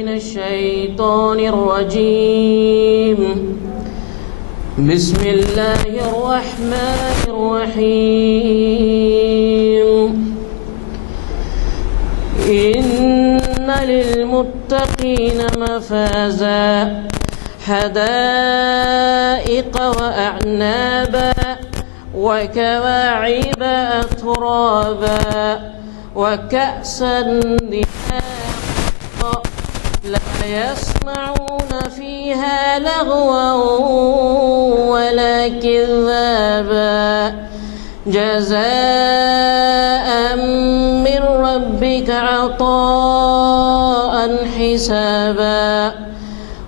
من الشيطان الرجيم. بسم الله الرحمن الرحيم. إن للمتقين مفازا حدائق وأعنابا وكواعب أترابا وكأسا دهاقا لا يسمعون فيها لغوا ولا كذابا جزاء من ربك عطاء حسابا.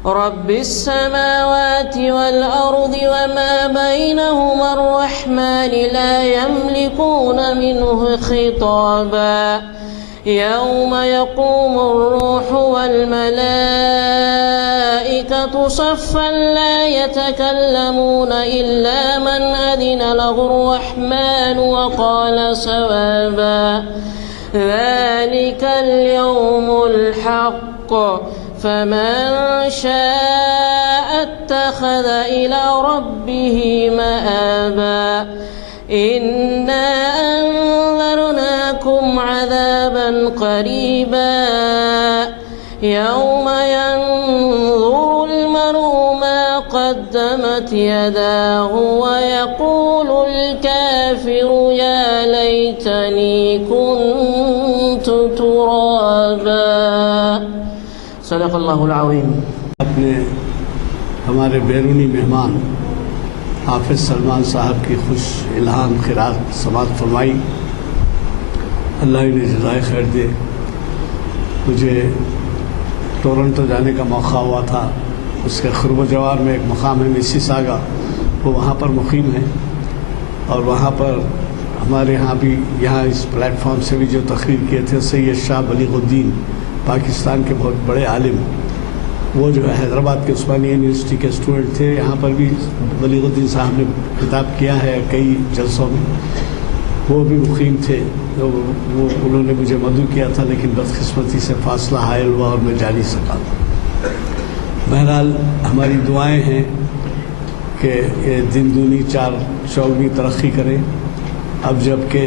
رب السماوات والأرض وما بينهما الرحمن لا يملكون منه خطابا. يوم يقوم الروح والملائكة صفا لا يتكلمون إلا من أذن له الرحمن وقال صوابا. ذلك اليوم الحق فمن شاء اتخذ إلى ربه مآبا. إنا أنذرناكم عذابا قريبا يوم ينظر المرء ما قدمت يداه ويقول الكافر يا ليتني كنت ترابا. صدق اللہ العظیم. اپنے ہمارے بیرونی مہمان حافظ سلمان صاحب کی خوش الہام قرات سماعت فرمائی. اللہ انہیں جزائے خیر دے. مجھے ٹورنٹو جانے کا موقع ہوا تھا. اس کے قرب و جوار میں ایک مقام ہے مسیساگا، وہ وہاں پر مقیم ہے، اور وہاں پر ہمارے ہاں بھی یہاں اس پلیٹ فارم سے بھی جو تقریر کیے تھے سید شاہ بلیغ الدین، پاکستان کے بہت بڑے عالم، وہ جو ہے حیدرآباد کے عثمانیہ یونیورسٹی کے اسٹوڈنٹ تھے. یہاں پر بھی بلیغ الدین صاحب نے خطاب کیا ہے کئی جلسوں میں. وہ بھی مقیم تھے. وہ انہوں نے مجھے مدعو کیا تھا، لیکن بدقسمتی سے فاصلہ حائل ہوا اور میں جا نہیں سکا. بہرحال ہماری دعائیں ہیں کہ یہ دن دونی چار چوگنی ترقی کرے. اب جب کہ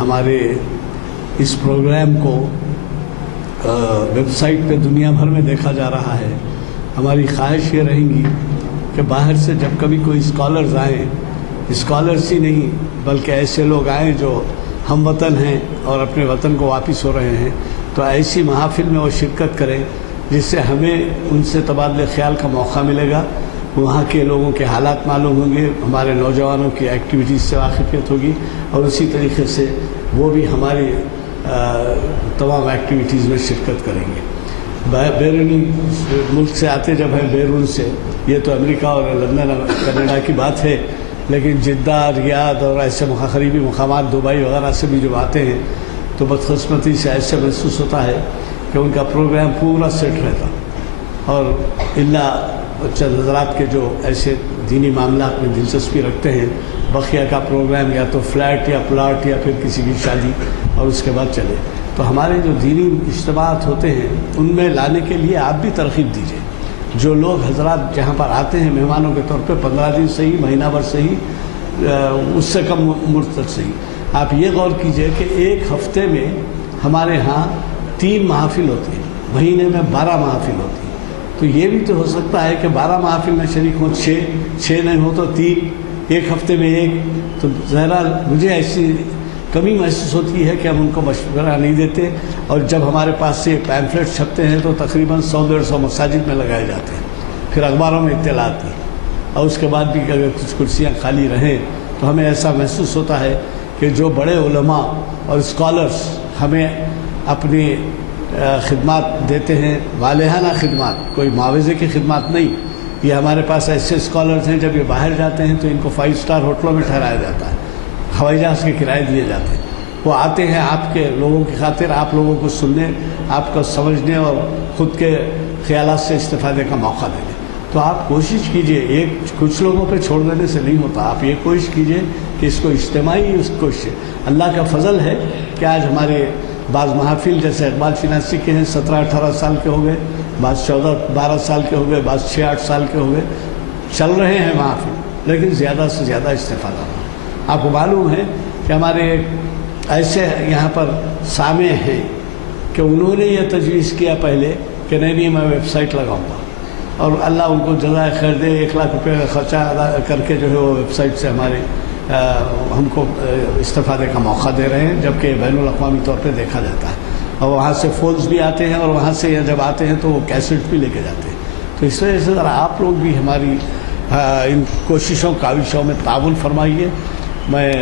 ہمارے اس پروگرام کو ویب سائٹ پہ دنیا بھر میں دیکھا جا رہا ہے، ہماری خواہش یہ رہیں گی کہ باہر سے جب کبھی کوئی اسکالرز آئیں، اسکالرز ہی نہیں بلکہ ایسے لوگ آئیں جو ہم وطن ہیں اور اپنے وطن کو واپس ہو رہے ہیں، تو ایسی محافل میں وہ شرکت کریں جس سے ہمیں ان سے تبادلہ خیال کا موقع ملے گا. وہاں کے لوگوں کے حالات معلوم ہوں گے، ہمارے نوجوانوں کی ایکٹیویٹیز سے واقفیت ہوگی، اور اسی طریقے سے وہ بھی ہماری تمام ایکٹیویٹیز میں شرکت کریں گے. بیرونی ملک سے آتے جب ہیں، بیرون سے، یہ تو امریکہ اور لندن کینیڈا کی بات ہے، لیکن جدہ، ریاض اور ایسے قریبی مقامات، دبئی وغیرہ سے بھی جو آتے ہیں، تو بدقسمتی سے ایسے محسوس ہوتا ہے کہ ان کا پروگرام پورا سیٹ رہتا، اور اللہ چند حضرات کے جو ایسے دینی معاملات میں دلچسپی رکھتے ہیں، بقیہ کا پروگرام یا تو فلیٹ یا پلاٹ یا پھر کسی کی شادی اور اس کے بعد چلے. تو ہمارے جو دینی اجتماعات ہوتے ہیں ان میں لانے کے لیے آپ بھی ترغیب دیجیے. جو لوگ حضرات جہاں پر آتے ہیں مہمانوں کے طور پہ، 15 دن سے ہی، مہینہ بھر سے ہی، اس سے کم مدت سے ہی، آپ یہ غور کیجئے کہ ایک ہفتے میں ہمارے ہاں 3 محافل ہوتی ہیں، مہینے میں 12 محافل ہوتی ہیں. تو یہ بھی تو ہو سکتا ہے کہ 12 محافل میں شریک ہوں، 6 نہیں ہو تو 3، ایک ہفتے میں 1. تو ظاہر مجھے ایسی کمی محسوس ہوتی ہے کہ ہم ان کو مشورہ نہیں دیتے، اور جب ہمارے پاس سے پیمفلیٹ چھپتے ہیں تو تقریباً 100-150 مساجد میں لگائے جاتے ہیں، پھر اخباروں میں اطلاع آتی ہے، اور اس کے بعد بھی اگر کچھ کرسیاں خالی رہیں تو ہمیں ایسا محسوس ہوتا ہے کہ جو بڑے علماء اور اسکالرز ہمیں اپنی خدمات دیتے ہیں، والہانہ خدمات، کوئی معاوضے کی خدمات نہیں. یہ ہمارے پاس ایسے اسکالرز ہیں جب یہ باہر جاتے ہیں تو ان کو 5 اسٹار ہوٹلوں میں ٹھہرایا جاتا ہے، ہوائی جہاز کے کرائے دیے جاتے ہیں. وہ آتے ہیں آپ کے لوگوں کی خاطر، آپ لوگوں کو سننے، آپ کو سمجھنے اور خود کے خیالات سے استفادے کا موقع دینے. تو آپ کوشش کیجئے، ایک کچھ لوگوں پہ چھوڑ دینے سے نہیں ہوتا. آپ یہ کوشش کیجئے کہ اس کو اجتماعی اس کوشش. اللہ کا فضل ہے کہ آج ہمارے بعض محافل جیسے اقبال فنانسی کے ہیں 17-18 سال کے ہو گئے، بعض 14-12 سال کے ہو گئے، بعض 6-8 سال کے ہو گئے، چل رہے ہیں محافل، لیکن زیادہ سے زیادہ استفادہ ہو۔ آپ کو معلوم ہے کہ ہمارے ایسے یہاں پر سامع ہیں کہ انہوں نے یہ تجویز کیا پہلے کہ نہیں میں ویب سائٹ لگاؤں گا، اور اللہ ان کو جزائے خیر دے، 1 لاکھ روپے کا خرچہ ادا کر کے جو ہے وہ ویب سائٹ سے ہمارے ہم کو استفادے کا موقع دے رہے ہیں، جبکہ یہ بین الاقوامی طور پہ دیکھا جاتا ہے، اور وہاں سے فونز بھی آتے ہیں، اور وہاں سے جب آتے ہیں تو وہ کیسٹ بھی لے کے جاتے ہیں۔ تو اس وجہ سے ذرا آپ لوگ بھی ہماری ان کوششوں کاوشوں میں تعاون فرمائیے۔ میں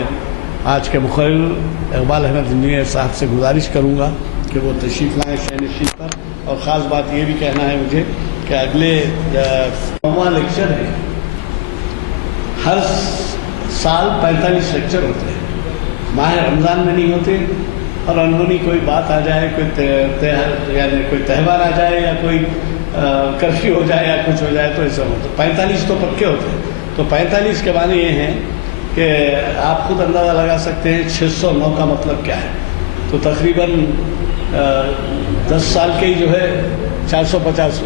آج کے مقرر اقبال احمد انجینئر صاحب سے گزارش کروں گا کہ وہ تشریف لائیں شہ نشین پر، اور خاص بات یہ بھی کہنا ہے مجھے کہ اگلے 9واں لیکچر ہے، ہر سال 45 لیکچر ہوتے ہیں، ماہ رمضان میں نہیں ہوتے، اور انہونی کوئی بات آ جائے، کوئی تہوار آ جائے یا کوئی کرفیو ہو جائے یا کچھ ہو جائے تو ایسا ہوتا ہے۔ 45 تو پکے ہوتے ہیں۔ تو 45 کے معنی یہ ہیں کہ آپ خود اندازہ لگا سکتے ہیں 609 کا مطلب کیا ہے، تو تقریباً 10 سال کے ہی جو ہے 450،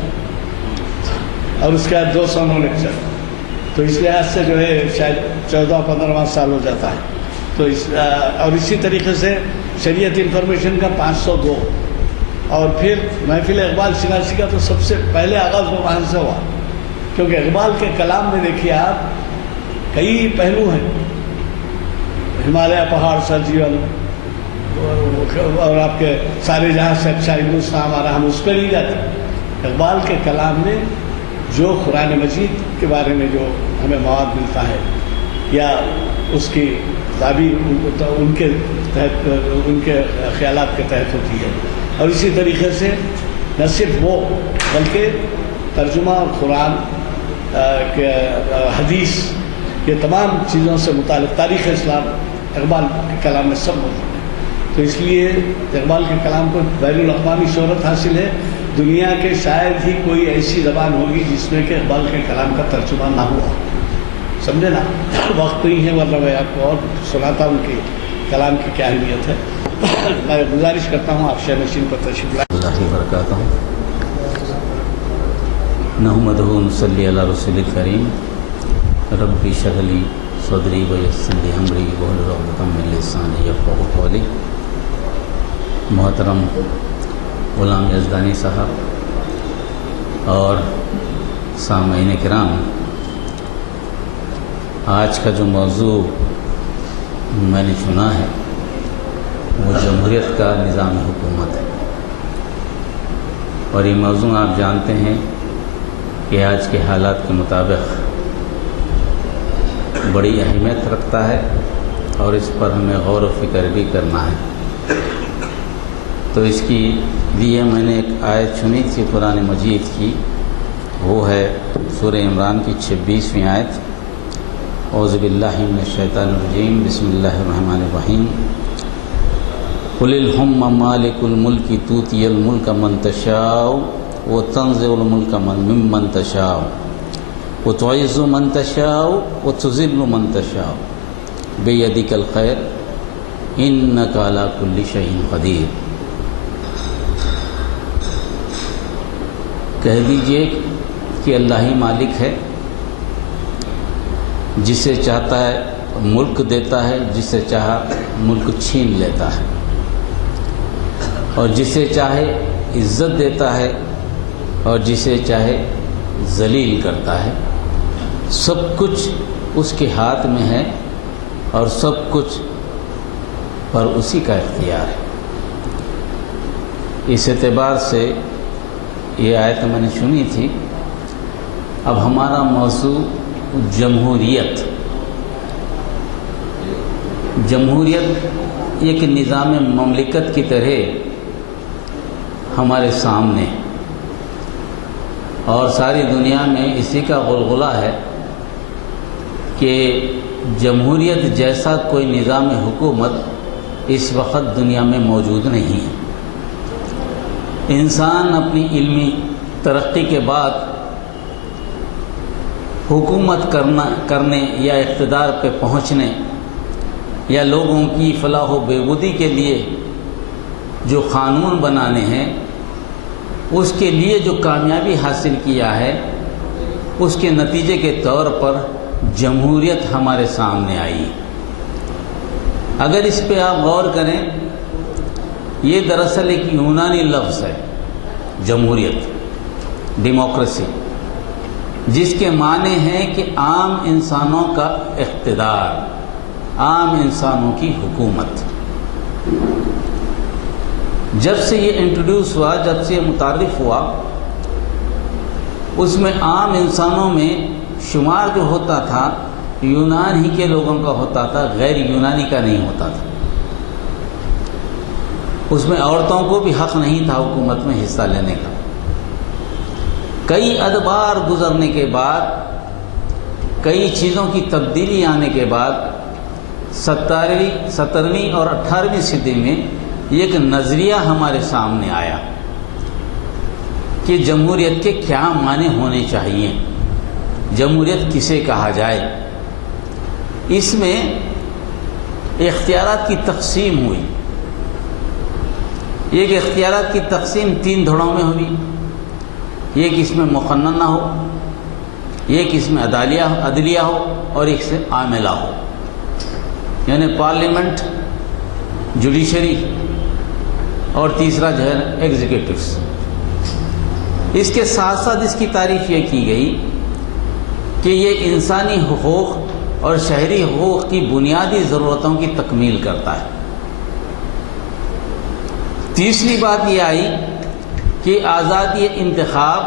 اور اس کے بعد 209 لیکچر، تو اس لحاظ سے جو ہے شاید 14-15واں سال ہو جاتا ہے۔ تو اور اسی طریقے سے شریعت انفارمیشن کا 502، اور پھر محفل اقبال فنانسی کا تو سب سے پہلے آغاز وہ وہاں سے ہوا، کیونکہ اقبال کے کلام میں دیکھیے آپ کئی پہلو ہیں، ہمالیہ پہاڑ سر جیون، اور آپ کے سارے جہاں سے اچھا ہندوستان ہمارا، ہم اس پہ نہیں جاتے۔ اقبال کے کلام میں جو قرآن مجید کے بارے میں جو ہمیں مواد ملتا ہے، یا اس کی تعبیر ان کے تحت، ان کے خیالات کے تحت ہوتی ہے، اور اسی طریقے سے نہ صرف وہ بلکہ ترجمہ اور قرآن کے حدیث، یہ تمام چیزوں سے متعلق تاریخ اسلام اقبال کے کلام میں سب موجود ہے۔ تو اس لیے اقبال کے کلام کو بین الاقوامی شہرت حاصل ہے۔ دنیا کے شاید ہی کوئی ایسی زبان ہوگی جس میں کہ اقبال کے کلام کا ترجمہ نہ ہوا، سمجھے نا؟ وقت نہیں ہے، ورنہ میں آپ کو اور سناتا ہوں کہ کلام کی کیا اہمیت ہے۔ میں گزارش کرتا ہوں آپ شہ نشین پر تشریف لائیں۔ اللہ وبرکاتہ۔ نحمدہ و نصلی علی رسول الکریم۔ رب اشرح لی صدری ویسر لی امری واحلل عقدۃ من لسانی یفقہوا قولی۔ محترم غلام یزدانی صاحب اور سامعین کرام، آج کا جو موضوع میں نے چنا ہے وہ جمہوریت کا نظام حکومت ہے، اور یہ موضوع آپ جانتے ہیں کہ آج کے حالات کے مطابق بڑی اہمیت رکھتا ہے، اور اس پر ہمیں غور و فکر بھی کرنا ہے۔ تو اس کی لیے میں نے ایک آیت چنی تھی قرآن مجید کی، وہ ہے سورہ عمران کی 26ویں آیت۔ اعوذ باللہ من الشیطان الرجیم، بسم اللہ الرحمن الرحیم۔ قل اللہم مالک الملک تؤتی الملک من تشاء وتنزع الملک ممن تشاء وتعز من تشاء وتذل من تشاء بیدک الخیر انک علی کل شیء قدیر۔ کہہ دیجئے کہ اللہ ہی مالک ہے، جسے چاہتا ہے ملک دیتا ہے، جسے چاہا ملک چھین لیتا ہے، اور جسے چاہے عزت دیتا ہے اور جسے چاہے ذلیل کرتا ہے۔ سب کچھ اس کے ہاتھ میں ہے، اور سب کچھ پر اسی کا اختیار ہے۔ اس اعتبار سے یہ آیت میں نے سنی تھی۔ اب ہمارا موضوع جمہوریت۔ جمہوریت ایک نظام مملکت کی طرح ہمارے سامنے، اور ساری دنیا میں اسی کا غلغلہ ہے کہ جمہوریت جیسا کوئی نظام حکومت اس وقت دنیا میں موجود نہیں ہے۔ انسان اپنی علمی ترقی کے بعد حکومت کرنے یا اقتدار پہ پہنچنے یا لوگوں کی فلاح و بہبودی کے لیے جو قانون بنانے ہیں، اس کے لیے جو کامیابی حاصل کیا ہے، اس کے نتیجے کے طور پر جمہوریت ہمارے سامنے آئی۔ اگر اس پہ آپ غور کریں، یہ دراصل ایک یونانی لفظ ہے، جمہوریت، ڈیموکریسی، جس کے معنی ہیں کہ عام انسانوں کا اقتدار، عام انسانوں کی حکومت۔ جب سے یہ انٹروڈیوس ہوا، جب سے یہ متعارف ہوا، اس میں عام انسانوں میں شمار جو ہوتا تھا یونان ہی کے لوگوں کا ہوتا تھا، غیر یونانی کا نہیں ہوتا تھا۔ اس میں عورتوں کو بھی حق نہیں تھا حکومت میں حصہ لینے کا۔ کئی ادوار گزرنے کے بعد، کئی چیزوں کی تبدیلی آنے کے بعد 17ویں اور 18ویں صدی میں ایک نظریہ ہمارے سامنے آیا کہ جمہوریت کے کیا معنی ہونے چاہیے، جمہوریت کسے کہا جائے۔ اس میں اختیارات کی تقسیم ہوئی۔ ایک اختیارات کی تقسیم 3 دھڑوں میں ہوئی، ایک اس میں مقننہ ہو، ایک اس میں عدلیہ ہو، اور ایک سے عاملہ ہو، یعنی پارلیمنٹ، جوڈیشری، اور تیسرا جو ہے ایگزیکٹوس۔ اس کے ساتھ ساتھ اس کی تعریف یہ کی گئی کہ یہ انسانی حقوق اور شہری حقوق کی بنیادی ضرورتوں کی تکمیل کرتا ہے۔ تیسری بات یہ آئی کہ آزادی انتخاب،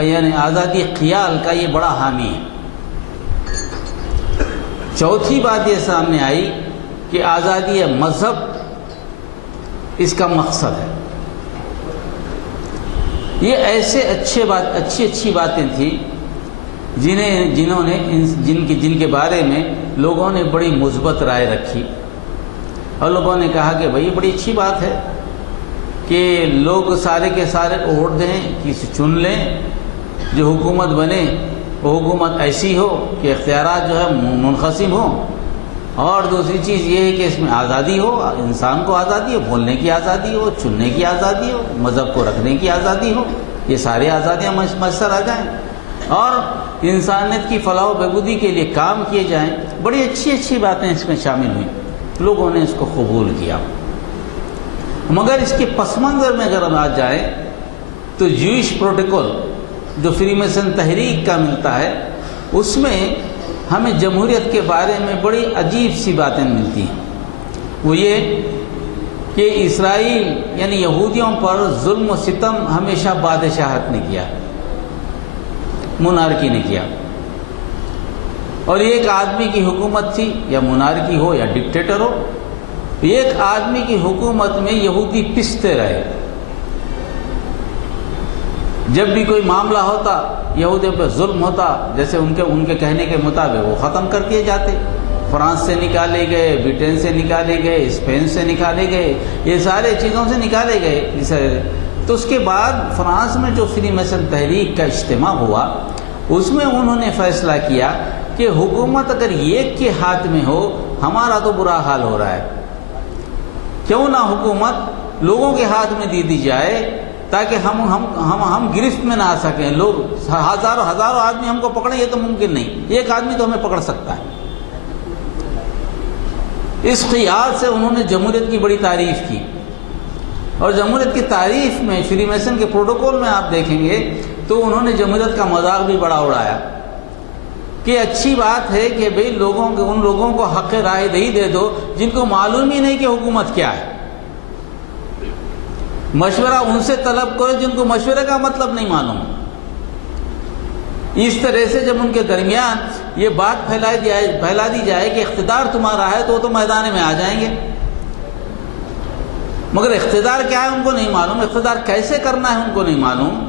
یعنی آزادی خیال کا یہ بڑا حامی ہے۔ چوتھی بات یہ سامنے آئی کہ آزادی مذہب اس کا مقصد ہے۔ یہ ایسے اچھی باتیں تھیں جن کے بارے میں لوگوں نے بڑی مثبت رائے رکھی، اور لوگوں نے کہا کہ بھئی بڑی اچھی بات ہے کہ لوگ سارے کے سارے ووٹ دیں، کسی چن لیں، جو حکومت بنے وہ حکومت ایسی ہو کہ اختیارات جو ہے منقسم ہوں، اور دوسری چیز یہ ہے کہ اس میں آزادی ہو، انسان کو آزادی ہو، بولنے کی آزادی ہو، چننے کی آزادی ہو، مذہب کو رکھنے کی آزادی ہو، یہ ساری آزادیاں میسر آ جائیں، اور انسانیت کی فلاح و بہبودی کے لیے کام کیے جائیں۔ بڑی اچھی باتیں اس میں شامل ہوئیں، لوگوں نے اس کو قبول کیا۔ مگر اس کے پس منظر میں اگر ہم آ جائیں تو جوئش پروٹوکول جو فری میسن تحریک کا ملتا ہے، اس میں ہمیں جمہوریت کے بارے میں بڑی عجیب سی باتیں ملتی ہیں۔ وہ یہ کہ اسرائیل یعنی یہودیوں پر ظلم و ستم ہمیشہ بادشاہت نے کیا، مونارکی نے کیا، اور ایک آدمی کی حکومت تھی، یا مونارکی ہو یا ڈکٹیٹر ہو، ایک آدمی کی حکومت میں یہودی پستے رہے۔ جب بھی کوئی معاملہ ہوتا، یہودیوں پہ ظلم ہوتا، جیسے ان کے کہنے کے مطابق وہ ختم کر دیے جاتے۔ فرانس سے نکالے گئے، برٹین سے نکالے گئے، اسپین سے نکالے گئے، یہ سارے چیزوں سے نکالے گئے۔ تو اس کے بعد فرانس میں جو فری میسن تحریک کا اجتماع ہوا، اس میں انہوں نے فیصلہ کیا کہ حکومت اگر ایک کے ہاتھ میں ہو، ہمارا تو برا حال ہو رہا ہے، کیوں نہ حکومت لوگوں کے ہاتھ میں دی جائے، تاکہ ہم گرفت میں نہ آ سکیں۔ لوگ ہزاروں آدمی ہم کو پکڑیں، یہ تو ممکن نہیں، ایک آدمی تو ہمیں پکڑ سکتا ہے۔ اس خیال سے انہوں نے جمہوریت کی بڑی تعریف کی، اور جمہوریت کی تعریف میں فری میسن کے پروٹوکول میں آپ دیکھیں گے تو انہوں نے جمہوریت کا مذاق بھی بڑا اڑایا کہ اچھی بات ہے کہ بھئی ان لوگوں کو حق رائے دہی دے دو جن کو معلوم ہی نہیں کہ حکومت کیا ہے، مشورہ ان سے طلب کرو جن کو مشورے کا مطلب نہیں معلوم۔ اس طرح سے جب ان کے درمیان یہ بات پھیلا دی جائے کہ اقتدار تمہارا ہے، تو وہ تو میدان میں آ جائیں گے، مگر اقتدار کیا ہے ان کو نہیں معلوم، اقتدار کیسے کرنا ہے ان کو نہیں معلوم۔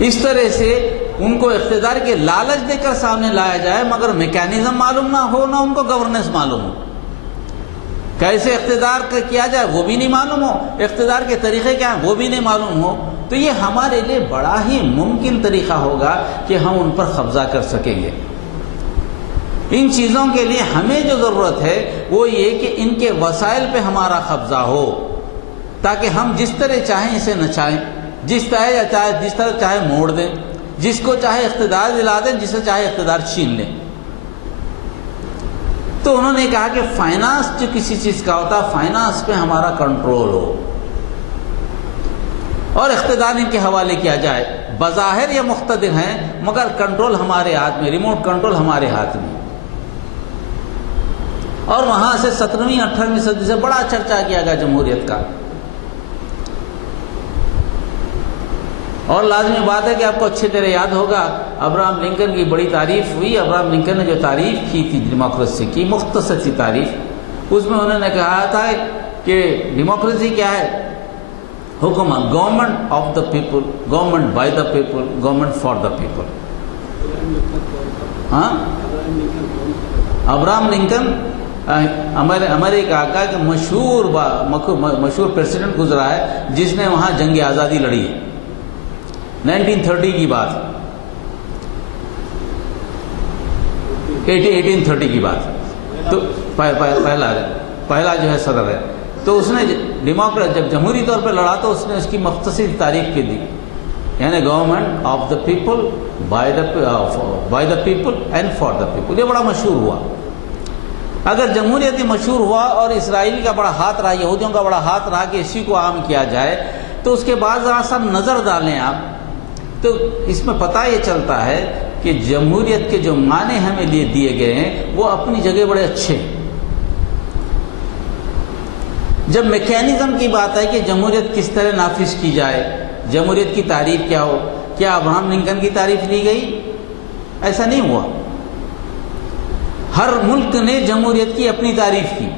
اس طرح سے ان کو اقتدار کے لالچ دے کر سامنے لایا جائے، مگر میکینزم معلوم نہ ہو، نہ ان کو گورننس معلوم ہو، کیسے اقتدار کیا جائے وہ بھی نہیں معلوم ہو، اقتدار کے طریقے کیا ہیں وہ بھی نہیں معلوم ہو، تو یہ ہمارے لیے بڑا ہی ممکن طریقہ ہوگا کہ ہم ان پر قبضہ کر سکیں گے۔ ان چیزوں کے لیے ہمیں جو ضرورت ہے وہ یہ کہ ان کے وسائل پہ ہمارا قبضہ ہو، تاکہ ہم جس طرح چاہیں اسے نچائیں، جس طرح چاہے موڑ دیں، جس کو چاہے اقتدار دلا دیں، جسے چاہے اقتدار چھین لیں۔ تو انہوں نے کہا کہ فائنانس جو کسی چیز کا ہوتا ہے، فائنانس پہ ہمارا کنٹرول ہو اور اقتدار ان کے حوالے کیا جائے۔ بظاہر یہ مقتدر ہیں مگر کنٹرول ہمارے ہاتھ میں، ریموٹ کنٹرول ہمارے ہاتھ میں۔ اور وہاں سے 17ویں 18ویں صدی سے بڑا چرچا کیا گیا جمہوریت کا۔ اور لازمی بات ہے کہ آپ کو اچھی طرح یاد ہوگا ابراہم لنکن کی بڑی تعریف ہوئی۔ ابراہم لنکن نے جو تعریف کی تھی ڈیموکریسی کی، مختصر سی تعریف، اس میں انہوں نے کہا تھا کہ ڈیموکریسی کیا ہے؟ حکومت، government of the people, government by the people, government for the people. ہاں، ابراہم لنکن امریکہ کا ایک مشہور پریسیڈنٹ گزرا ہے جس نے وہاں جنگ آزادی لڑی ہے، 1930 کی بات، 1830 کی بات۔ تو پہلا جو ہے صدر ہے، تو اس نے ڈیموکریٹ جب جمہوری طور پہ لڑا تو اس نے اس کی مختصر تعریف کی دی، یعنی government of the people, by the people and for the people. یہ بڑا مشہور ہوا۔ اگر جمہوریت مشہور ہوا اور اسرائیل کا بڑا ہاتھ رہا، یہودیوں کا بڑا ہاتھ رہا کہ اسی کو عام کیا جائے، تو اس کے بعد ذرا سا نظر ڈالیں آپ، تو اس میں پتہ یہ چلتا ہے کہ جمہوریت کے جو معنی ہمیں دیے گئے ہیں وہ اپنی جگہ بڑے اچھے ہیں۔ جب میکینزم کی بات ہے کہ جمہوریت کس طرح نافذ کی جائے، جمہوریت کی تعریف کیا ہو، کیا ابراہم لنکن کی تعریف لی گئی؟ ایسا نہیں ہوا۔ ہر ملک نے جمہوریت کی اپنی تعریف کی،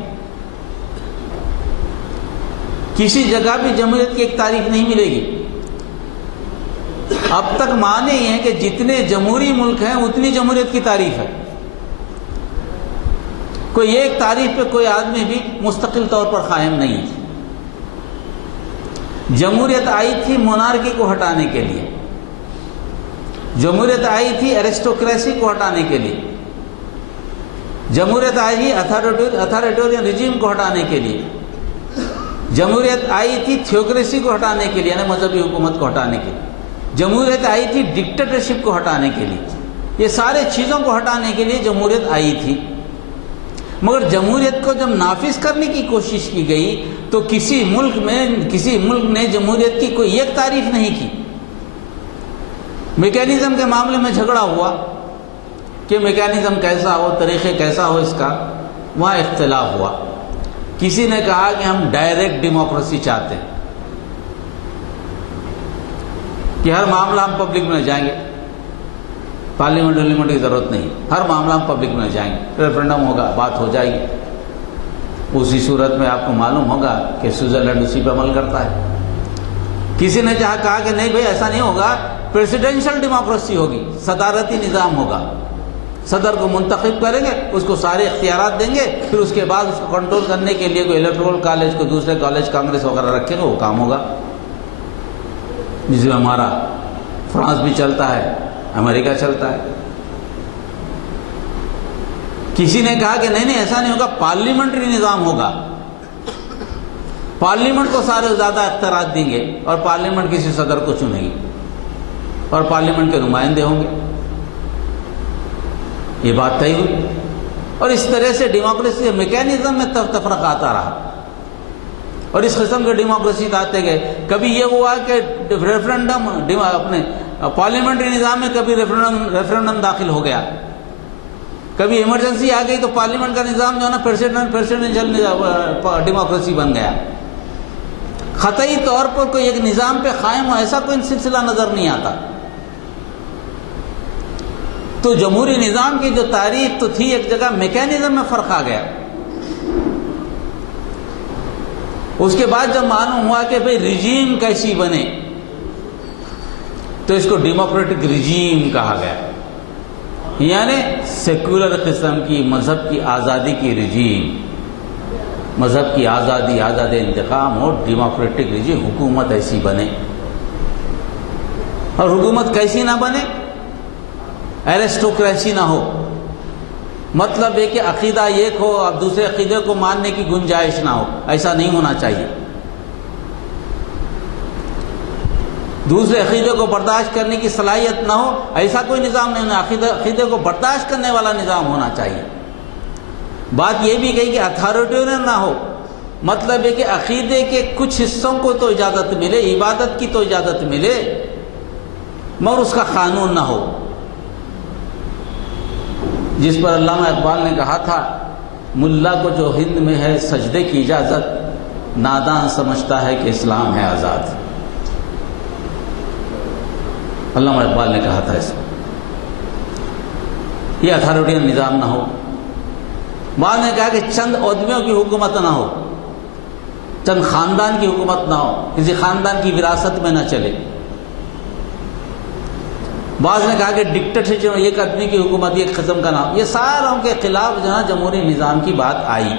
کسی جگہ بھی جمہوریت کی ایک تعریف نہیں ملے گی۔ اب تک معنی یہ ہے کہ جتنے جمہوری ملک ہیں اتنی جمہوریت کی تعریف ہے۔ کوئی ایک تعریف پہ کوئی آدمی بھی مستقل طور پر قائم نہیں تھی۔ جمہوریت آئی تھی مونارکی کو ہٹانے کے لیے، جمہوریت آئی تھی ایرسٹوکریسی کو ہٹانے کے لیے، جمہوریت آئی تھی اتھارٹیرین رجیم کو ہٹانے کے لیے، جمہوریت آئی تھی تھیوکریسی کو ہٹانے کے لیے، یعنی مذہبی حکومت کو ہٹانے کے لیے، جمہوریت آئی تھی ڈکٹیٹرشپ کو ہٹانے کے لیے۔ یہ سارے چیزوں کو ہٹانے کے لیے جمہوریت آئی تھی۔ مگر جمہوریت کو جب نافذ کرنے کی کوشش کی گئی تو کسی ملک نے جمہوریت کی کوئی ایک تعریف نہیں کی۔ میکینزم کے معاملے میں جھگڑا ہوا کہ میکینزم کیسا ہو، طریقے کیسا ہو، اس کا وہاں اختلاف ہوا۔ کسی نے کہا کہ ہم ڈائریکٹ ڈیموکریسی چاہتے ہیں کہ ہر معاملہ ہم پبلک میں جائیں گے، پارلیمنٹ کی ضرورت نہیں، ہر معاملہ ہم پبلک میں جائیں گے، ریفرنڈم ہوگا، بات ہو جائے گی۔ اسی صورت میں آپ کو معلوم ہوگا کہ سوئٹزرلینڈ اسی پہ عمل کرتا ہے۔ کسی نے کہا کہ نہیں بھائی ایسا نہیں ہوگا، پریسیڈنشل ڈیموکریسی ہوگی، صدارتی نظام ہوگا، صدر کو منتخب کریں گے، اس کو سارے اختیارات دیں گے، پھر اس کے بعد اس کو کنٹرول کرنے کے لیے کوئی الیکٹورل کالج، کوئی دوسرے کالج، کانگریس وغیرہ رکھیں گے، وہ کام ہوگا۔ جس میں ہمارا فرانس بھی چلتا ہے، امریکہ چلتا ہے۔ کسی نے کہا کہ نہیں ایسا نہیں ہوگا، پارلیمنٹری نظام ہوگا، پارلیمنٹ کو سارے زیادہ اختیارات دیں گے اور پارلیمنٹ کسی صدر کو چنے گی اور پارلیمنٹ کے نمائندے ہوں گے۔ یہ بات طے ہوئی اور اس طرح سے ڈیموکریسی کے میکینزم میں تفرقہ آتا رہا اور اس قسم کے ڈیموکریسی آتے گئے۔ کبھی یہ ہوا کہ ریفرنڈم اپنے پارلیمنٹری نظام میں کبھی ریفرنڈم داخل ہو گیا، کبھی ایمرجنسی آ گئی تو پارلیمنٹ کا نظام جو ہے نا پریسیڈنشل ڈیموکریسی بن گیا۔ قطعی طور پر کوئی ایک نظام پہ قائم ہو ایسا کوئی سلسلہ نظر نہیں آتا۔ تو جمہوری نظام کی جو تعریف تو تھی ایک جگہ، میکینزم میں فرق آ گیا۔ اس کے بعد جب معلوم ہوا کہ بھئی رجیم کیسی بنے تو اس کو ڈیموکریٹک رجیم کہا گیا، یعنی سیکولر قسم کی مذہب کی آزادی کی رجیم، مذہب کی آزادی، آزاد انتخاب ہو، ڈیموکریٹک رجیم، حکومت ایسی بنے۔ اور حکومت کیسی نہ بنے؟ ایرسٹوکریسی نہ ہو، مطلب ہے کہ عقیدہ ایک ہو اب دوسرے عقیدے کو ماننے کی گنجائش نہ ہو، ایسا نہیں ہونا چاہیے۔ دوسرے عقیدے کو برداشت کرنے کی صلاحیت نہ ہو، ایسا کوئی نظام نہیں ہونا، عقیدے کو برداشت کرنے والا نظام ہونا چاہیے۔ بات یہ بھی کہی کہ اتھارٹیرین نہ ہو، مطلب ہے کہ عقیدے کے کچھ حصوں کو تو اجازت ملے، عبادت کی تو اجازت ملے، مگر اس کا قانون نہ ہو۔ جس پر علامہ اقبال نے کہا تھا، ملا کو جو ہند میں ہے سجدے کی اجازت، نادان سمجھتا ہے کہ اسلام ہے آزاد۔ علامہ اقبال نے کہا تھا اس کو، یہ اتھارٹیرین نظام نہ ہو۔ بعد نے کہا کہ چند آدمیوں کی حکومت نہ ہو، چند خاندان کی حکومت نہ ہو، کسی خاندان کی وراثت میں نہ چلے۔ بعض نے کہا کہ ڈکٹیٹرشپ، ایک آدمی کی حکومت ایک قسم کا نام، یہ ساروں کے خلاف جو ہے جمہوری نظام کی بات آئی۔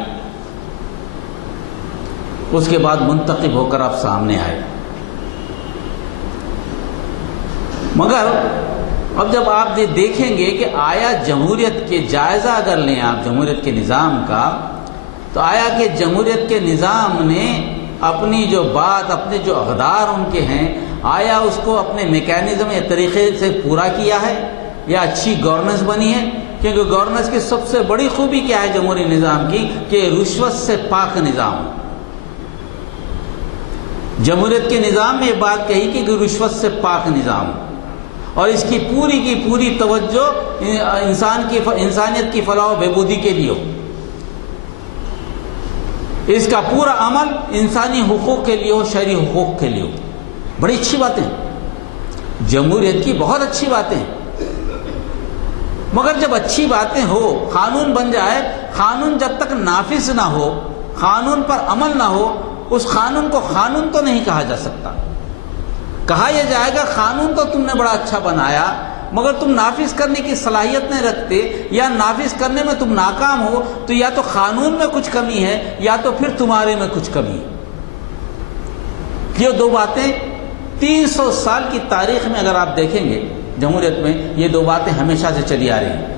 اس کے بعد منتخب ہو کر آپ سامنے آئے۔ مگر اب جب آپ یہ دیکھیں گے کہ آیا جمہوریت کے جائزہ اگر لیں آپ جمہوریت کے نظام کا، تو آیا کہ جمہوریت کے نظام نے اپنی جو بات، اپنے جو اقدار ان کے ہیں، آیا اس کو اپنے میکینزم یا طریقے سے پورا کیا ہے یا اچھی گورننس بنی ہے؟ کیونکہ گورننس کی سب سے بڑی خوبی کیا ہے جمہوری نظام کی، کہ رشوت سے پاک نظام۔ جمہوریت کے نظام میں یہ بات کہی کہ رشوت سے پاک نظام، اور اس کی پوری توجہ انسانیت کی فلاح و بہبودی کے لیے ہو، اس کا پورا عمل انسانی حقوق کے لیے ہو، شہری حقوق کے لیے ہو۔ بڑی اچھی باتیں، جمہوریت کی بہت اچھی باتیں، مگر جب اچھی باتیں ہو، قانون بن جائے، قانون جب تک نافذ نہ ہو، قانون پر عمل نہ ہو، اس قانون کو قانون تو نہیں کہا جا سکتا۔ کہا یہ جائے گا قانون تو تم نے بڑا اچھا بنایا، مگر تم نافذ کرنے کی صلاحیت نہیں رکھتے یا نافذ کرنے میں تم ناکام ہو، تو یا تو قانون میں کچھ کمی ہے یا تو پھر تمہارے میں کچھ کمی ہے۔ یہ دو باتیں 300 سال کی تاریخ میں اگر آپ دیکھیں گے جمہوریت میں، یہ دو باتیں ہمیشہ سے چلی آ رہی ہیں۔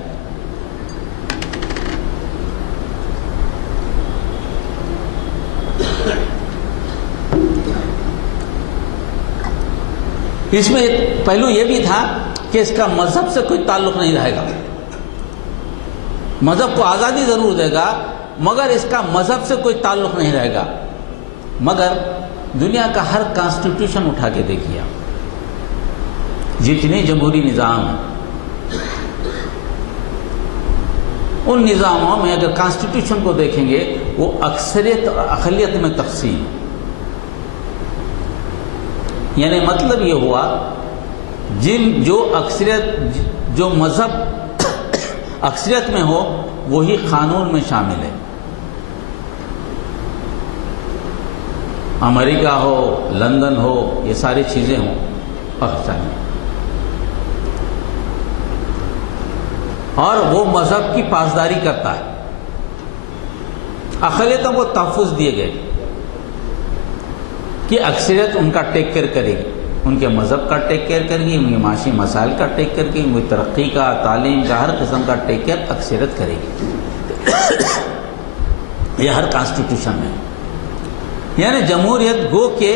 اس میں ایک پہلو یہ بھی تھا کہ اس کا مذہب سے کوئی تعلق نہیں رہے گا، مذہب کو آزادی ضرور دے گا مگر اس کا مذہب سے کوئی تعلق نہیں رہے گا۔ مگر دنیا کا ہر کانسٹیٹیوشن اٹھا کے دیکھیے، جتنے جمہوری نظام ہیں ان نظاموں میں اگر کانسٹیٹیوشن کو دیکھیں گے، وہ اکثریت اور اقلیت میں تقسیم، یعنی مطلب یہ ہوا جو اکثریت، جو مذہب اکثریت میں ہو وہی قانون میں شامل ہے۔ امریکہ ہو، لندن ہو، یہ ساری چیزیں ہوں پاکستان میں، اور وہ مذہب کی پاسداری کرتا ہے۔ اقلیتوں کو تحفظ دیے گئے کہ اکثریت ان کا ٹیک کیئر کرے گی، ان کے مذہب کا ٹیک کیئر کرے گی، ان کے معاشی مسائل کا ٹیک کیئر کرے گی، ان کی ترقی کا، تعلیم کا، ہر قسم کا ٹیک کیئر اکثریت کرے گی۔ یہ ہر کانسٹیٹیوشن میں، یعنی جمہوریت گو کہ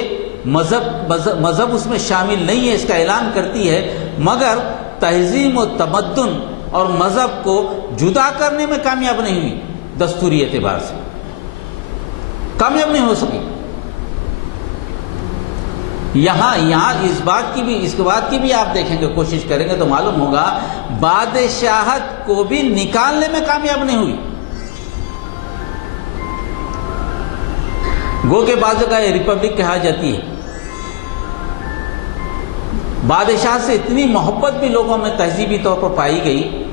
مذہب اس میں شامل نہیں ہے، اس کا اعلان کرتی ہے، مگر تہذیب و تمدن اور مذہب کو جدا کرنے میں کامیاب نہیں ہوئی، دستوری اعتبار سے کامیاب نہیں ہو سکی۔ یہاں اس بات کی بھی آپ دیکھیں گے، کوشش کریں گے تو معلوم ہوگا، بادشاہت کو بھی نکالنے میں کامیاب نہیں ہوئی۔ گو کے بعض جگہ ریپبلک کہا جاتی ہے۔ بادشاہ سے اتنی محبت بھی لوگوں میں تہذیبی طور پر پائی گئی،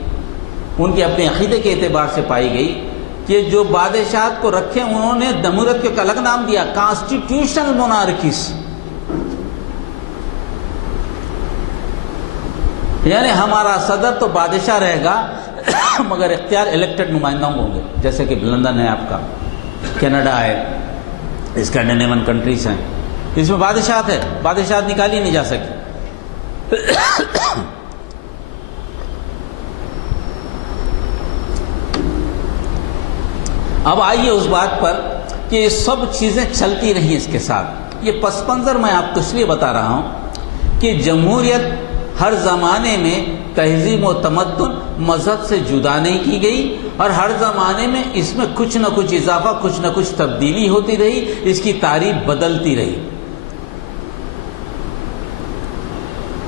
ان کے اپنے عقیدے کے اعتبار سے پائی گئی، کہ جو بادشاہت کو رکھے انہوں نے جمہوریت کو ایک الگ نام دیا، کانسٹیٹیوشنل مونارکیز، یعنی ہمارا صدر تو بادشاہ رہے گا مگر اختیار الیکٹڈ نمائندوں ہوں گے، جیسے کہ لندن ہے آپ کا، کینیڈا ہے، اسکینڈینیوین کنٹریز ہیں، اس میں بادشاہت ہے، بادشاہت نکالی نہیں جا سکی۔ اب آئیے اس بات پر کہ یہ سب چیزیں چلتی رہیں اس کے ساتھ. یہ پس منظر میں آپ کو اس لیے بتا رہا ہوں کہ جمہوریت ہر زمانے میں تہذیب و تمدن مذہب سے جدا نہیں کی گئی، اور ہر زمانے میں اس میں کچھ نہ کچھ اضافہ، کچھ نہ کچھ تبدیلی ہوتی رہی، اس کی تعریف بدلتی رہی.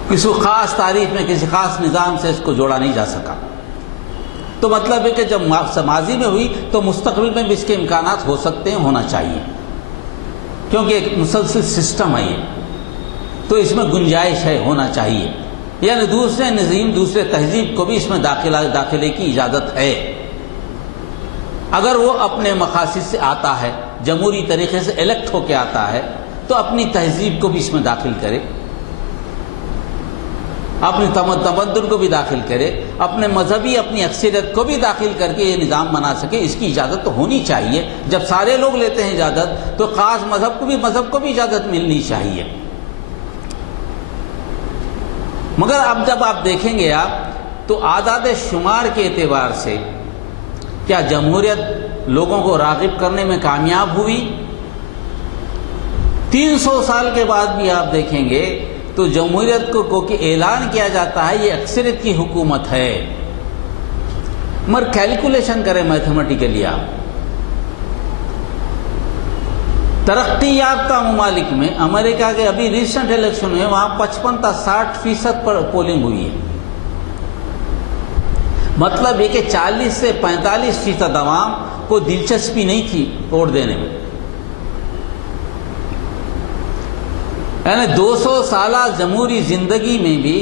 کسی خاص تاریخ میں کسی خاص نظام سے اس کو جوڑا نہیں جا سکا. تو مطلب ہے کہ جب ماضی میں ہوئی تو مستقبل میں بھی اس کے امکانات ہو سکتے ہیں، ہونا چاہیے، کیونکہ ایک مسلسل سسٹم ہے یہ، تو اس میں گنجائش ہے، ہونا چاہیے. یعنی دوسرے نظام، دوسرے تہذیب کو بھی اس میں داخلے کی اجازت ہے، اگر وہ اپنے مقاصد سے آتا ہے، جمہوری طریقے سے الیکٹ ہو کے آتا ہے، تو اپنی تہذیب کو بھی اس میں داخل کرے، اپنی تمدن کو بھی داخل کرے، اپنے مذہبی اپنی اکثریت کو بھی داخل کر کے یہ نظام بنا سکے. اس کی اجازت تو ہونی چاہیے. جب سارے لوگ لیتے ہیں اجازت، تو خاص مذہب کو بھی اجازت ملنی چاہیے. مگر اب جب آپ دیکھیں گے تو اعداد شمار کے اعتبار سے کیا جمہوریت لوگوں کو راغب کرنے میں کامیاب ہوئی؟ 300 سال کے بعد بھی آپ دیکھیں گے تو جمہوریت کو کہ اعلان کیا جاتا ہے یہ اکثریت کی حکومت ہے. مگر کیلکولیشن کریں میتھمیٹیکلی، آپ ترقی یافتہ ممالک میں، امریکہ کے ابھی ریسنٹ الیکشن میں وہاں 55 تا 60% پر پولنگ ہوئی ہے. مطلب یہ کہ 40 سے 45% عوام کو دلچسپی نہیں تھی ووٹ دینے میں. یعنی 200 سالہ جمہوری زندگی میں بھی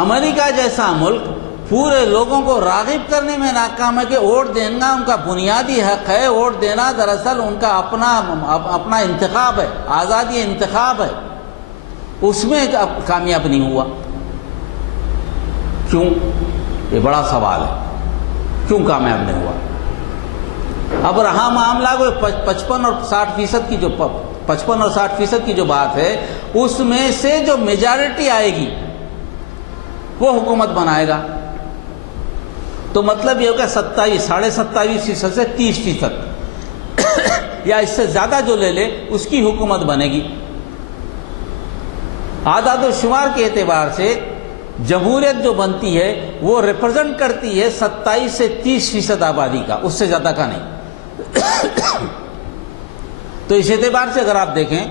امریکہ جیسا ملک پورے لوگوں کو راغب کرنے میں ناکام ہے کہ ووٹ دینا ان کا بنیادی حق ہے. ووٹ دینا دراصل ان کا اپنا انتخاب ہے، آزادی انتخاب ہے. اس میں کامیاب نہیں ہوا. کیوں؟ یہ بڑا سوال ہے، کیوں کامیاب نہیں ہوا؟ اب رہا معاملہ کو 55 اور 60% کی جو 55 اور 60% کی جو بات ہے، اس میں سے جو میجارٹی آئے گی وہ حکومت بنائے گا. تو مطلب یہ ہوگا 27.5% سے 30%، یا اس سے زیادہ جو لے لے اس کی حکومت بنے گی. اعداد و شمار کے اعتبار سے جمہوریت جو بنتی ہے وہ ریپرزنٹ کرتی ہے 27 سے 30% آبادی کا، اس سے زیادہ کا نہیں. تو اس اعتبار سے اگر آپ دیکھیں،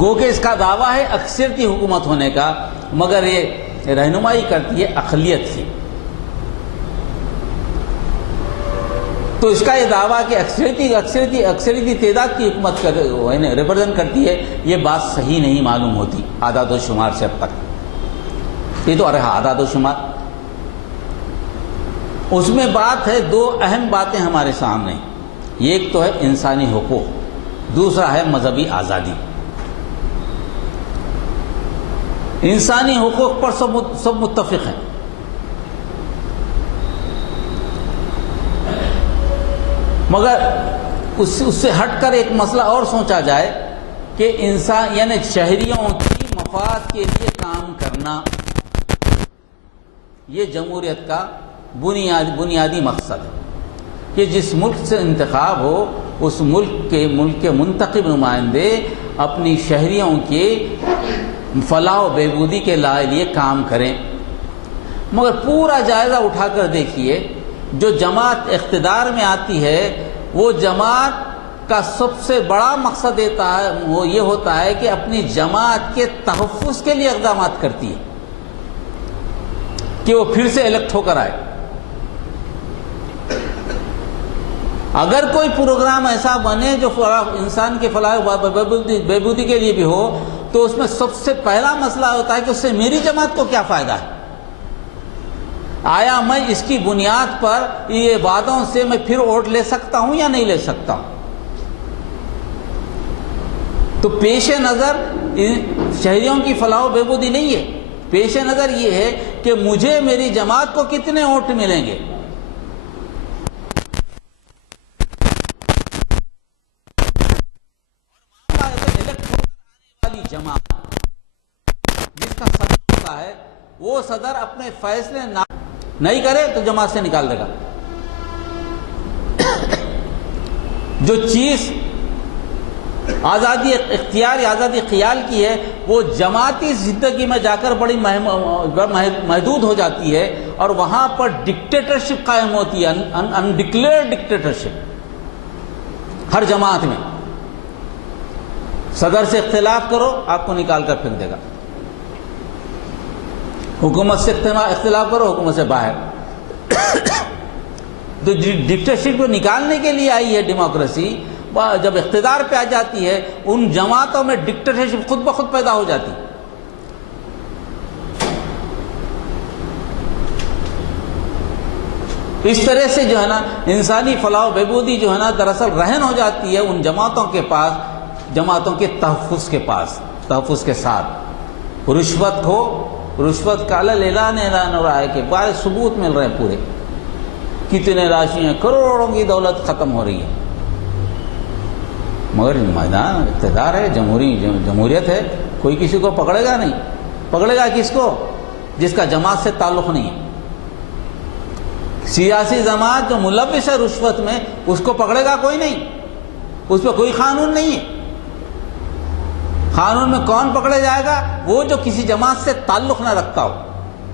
گو کہ اس کا دعویٰ ہے اکثریتی حکومت ہونے کا، مگر یہ رہنمائی کرتی ہے اقلیت کی. تو اس کا یہ دعویٰ کہ اکثریتی تعداد کی حکومت ریپرزنٹ کرتی ہے، یہ بات صحیح نہیں معلوم ہوتی اعداد و شمار سے اب تک. یہ تو رہا اعداد و شمار. اس میں بات ہے، دو اہم باتیں ہمارے سامنے. ایک تو ہے انسانی حقوق، دوسرا ہے مذہبی آزادی. انسانی حقوق پر سب متفق ہیں، مگر اس سے ہٹ کر ایک مسئلہ اور سوچا جائے کہ انسان یعنی شہریوں کی مفاد کے لیے کام کرنا، یہ جمہوریت کا بنیادی مقصد ہے کہ جس ملک سے انتخاب ہو اس ملک کے منتخب نمائندے اپنی شہریوں کے فلاح و بہبودی کے لیے کام کریں. مگر پورا جائزہ اٹھا کر دیکھیے، جو جماعت اقتدار میں آتی ہے وہ جماعت کا سب سے بڑا مقصد وہ یہ ہوتا ہے کہ اپنی جماعت کے تحفظ کے لیے اقدامات کرتی ہے کہ وہ پھر سے الیکٹ ہو کر آئے. اگر کوئی پروگرام ایسا بنے جو انسان کے فلاح و بہبودی کے لیے بھی ہو، تو اس میں سب سے پہلا مسئلہ ہوتا ہے کہ اس سے میری جماعت کو کیا فائدہ ہے. آیا میں اس کی بنیاد پر یہ وعدوں سے میں پھر ووٹ لے سکتا ہوں یا نہیں لے سکتا ہوں. تو پیش نظر شہریوں کی فلاح و بہبودی نہیں ہے، پیش نظر یہ ہے کہ مجھے میری جماعت کو کتنے ووٹ ملیں گے. جماعت جس کا صدر ہوتا ہے، وہ صدر اپنے فیصلے نہیں کرے تو جماعت سے نکال دے گا. جو چیز آزادی اختیار یا آزادی خیال کی ہے وہ جماعتی زندگی میں جا کر بڑی محدود ہو جاتی ہے، اور وہاں پر ڈکٹیٹرشپ قائم ہوتی ہے، انڈکلیئرڈ ڈکٹیٹرشپ ہر جماعت میں۔ صدر سے اختلاف کرو، آپ کو نکال کر پھینک دے گا، حکومت سے اختلاف کرو، حکومت سے باہر۔ تو ڈکٹیٹرشپ کو نکالنے کے لیے آئی ہے ڈیموکریسی، جب اقتدار پہ آ جاتی ہے ان جماعتوں میں ڈکٹیٹرشپ خود بخود پیدا ہو جاتی۔ اس طرح سے جو ہے نا انسانی فلاح و بہبودی جو ہے نا دراصل رہن ہو جاتی ہے ان جماعتوں کے پاس، جماعتوں کے تحفظ کے ساتھ۔ رشوت کا اعلان ہو رہا ہے کہ بارے ثبوت مل رہے ہیں پورے، کتنے راشی ہیں، کروڑوں کی دولت ختم ہو رہی ہے، مگر میدان اقتدار ہے، جمہوریت ہے، کوئی کسی کو پکڑے گا نہیں۔ پکڑے گا کس کو؟ جس کا جماعت سے تعلق نہیں ہے۔ سیاسی جماعت جو ملوث ہے رشوت میں، اس کو پکڑے گا کوئی نہیں، اس پہ کوئی قانون نہیں ہے۔ قانون میں کون پکڑے جائے گا؟ وہ جو کسی جماعت سے تعلق نہ رکھتا ہو۔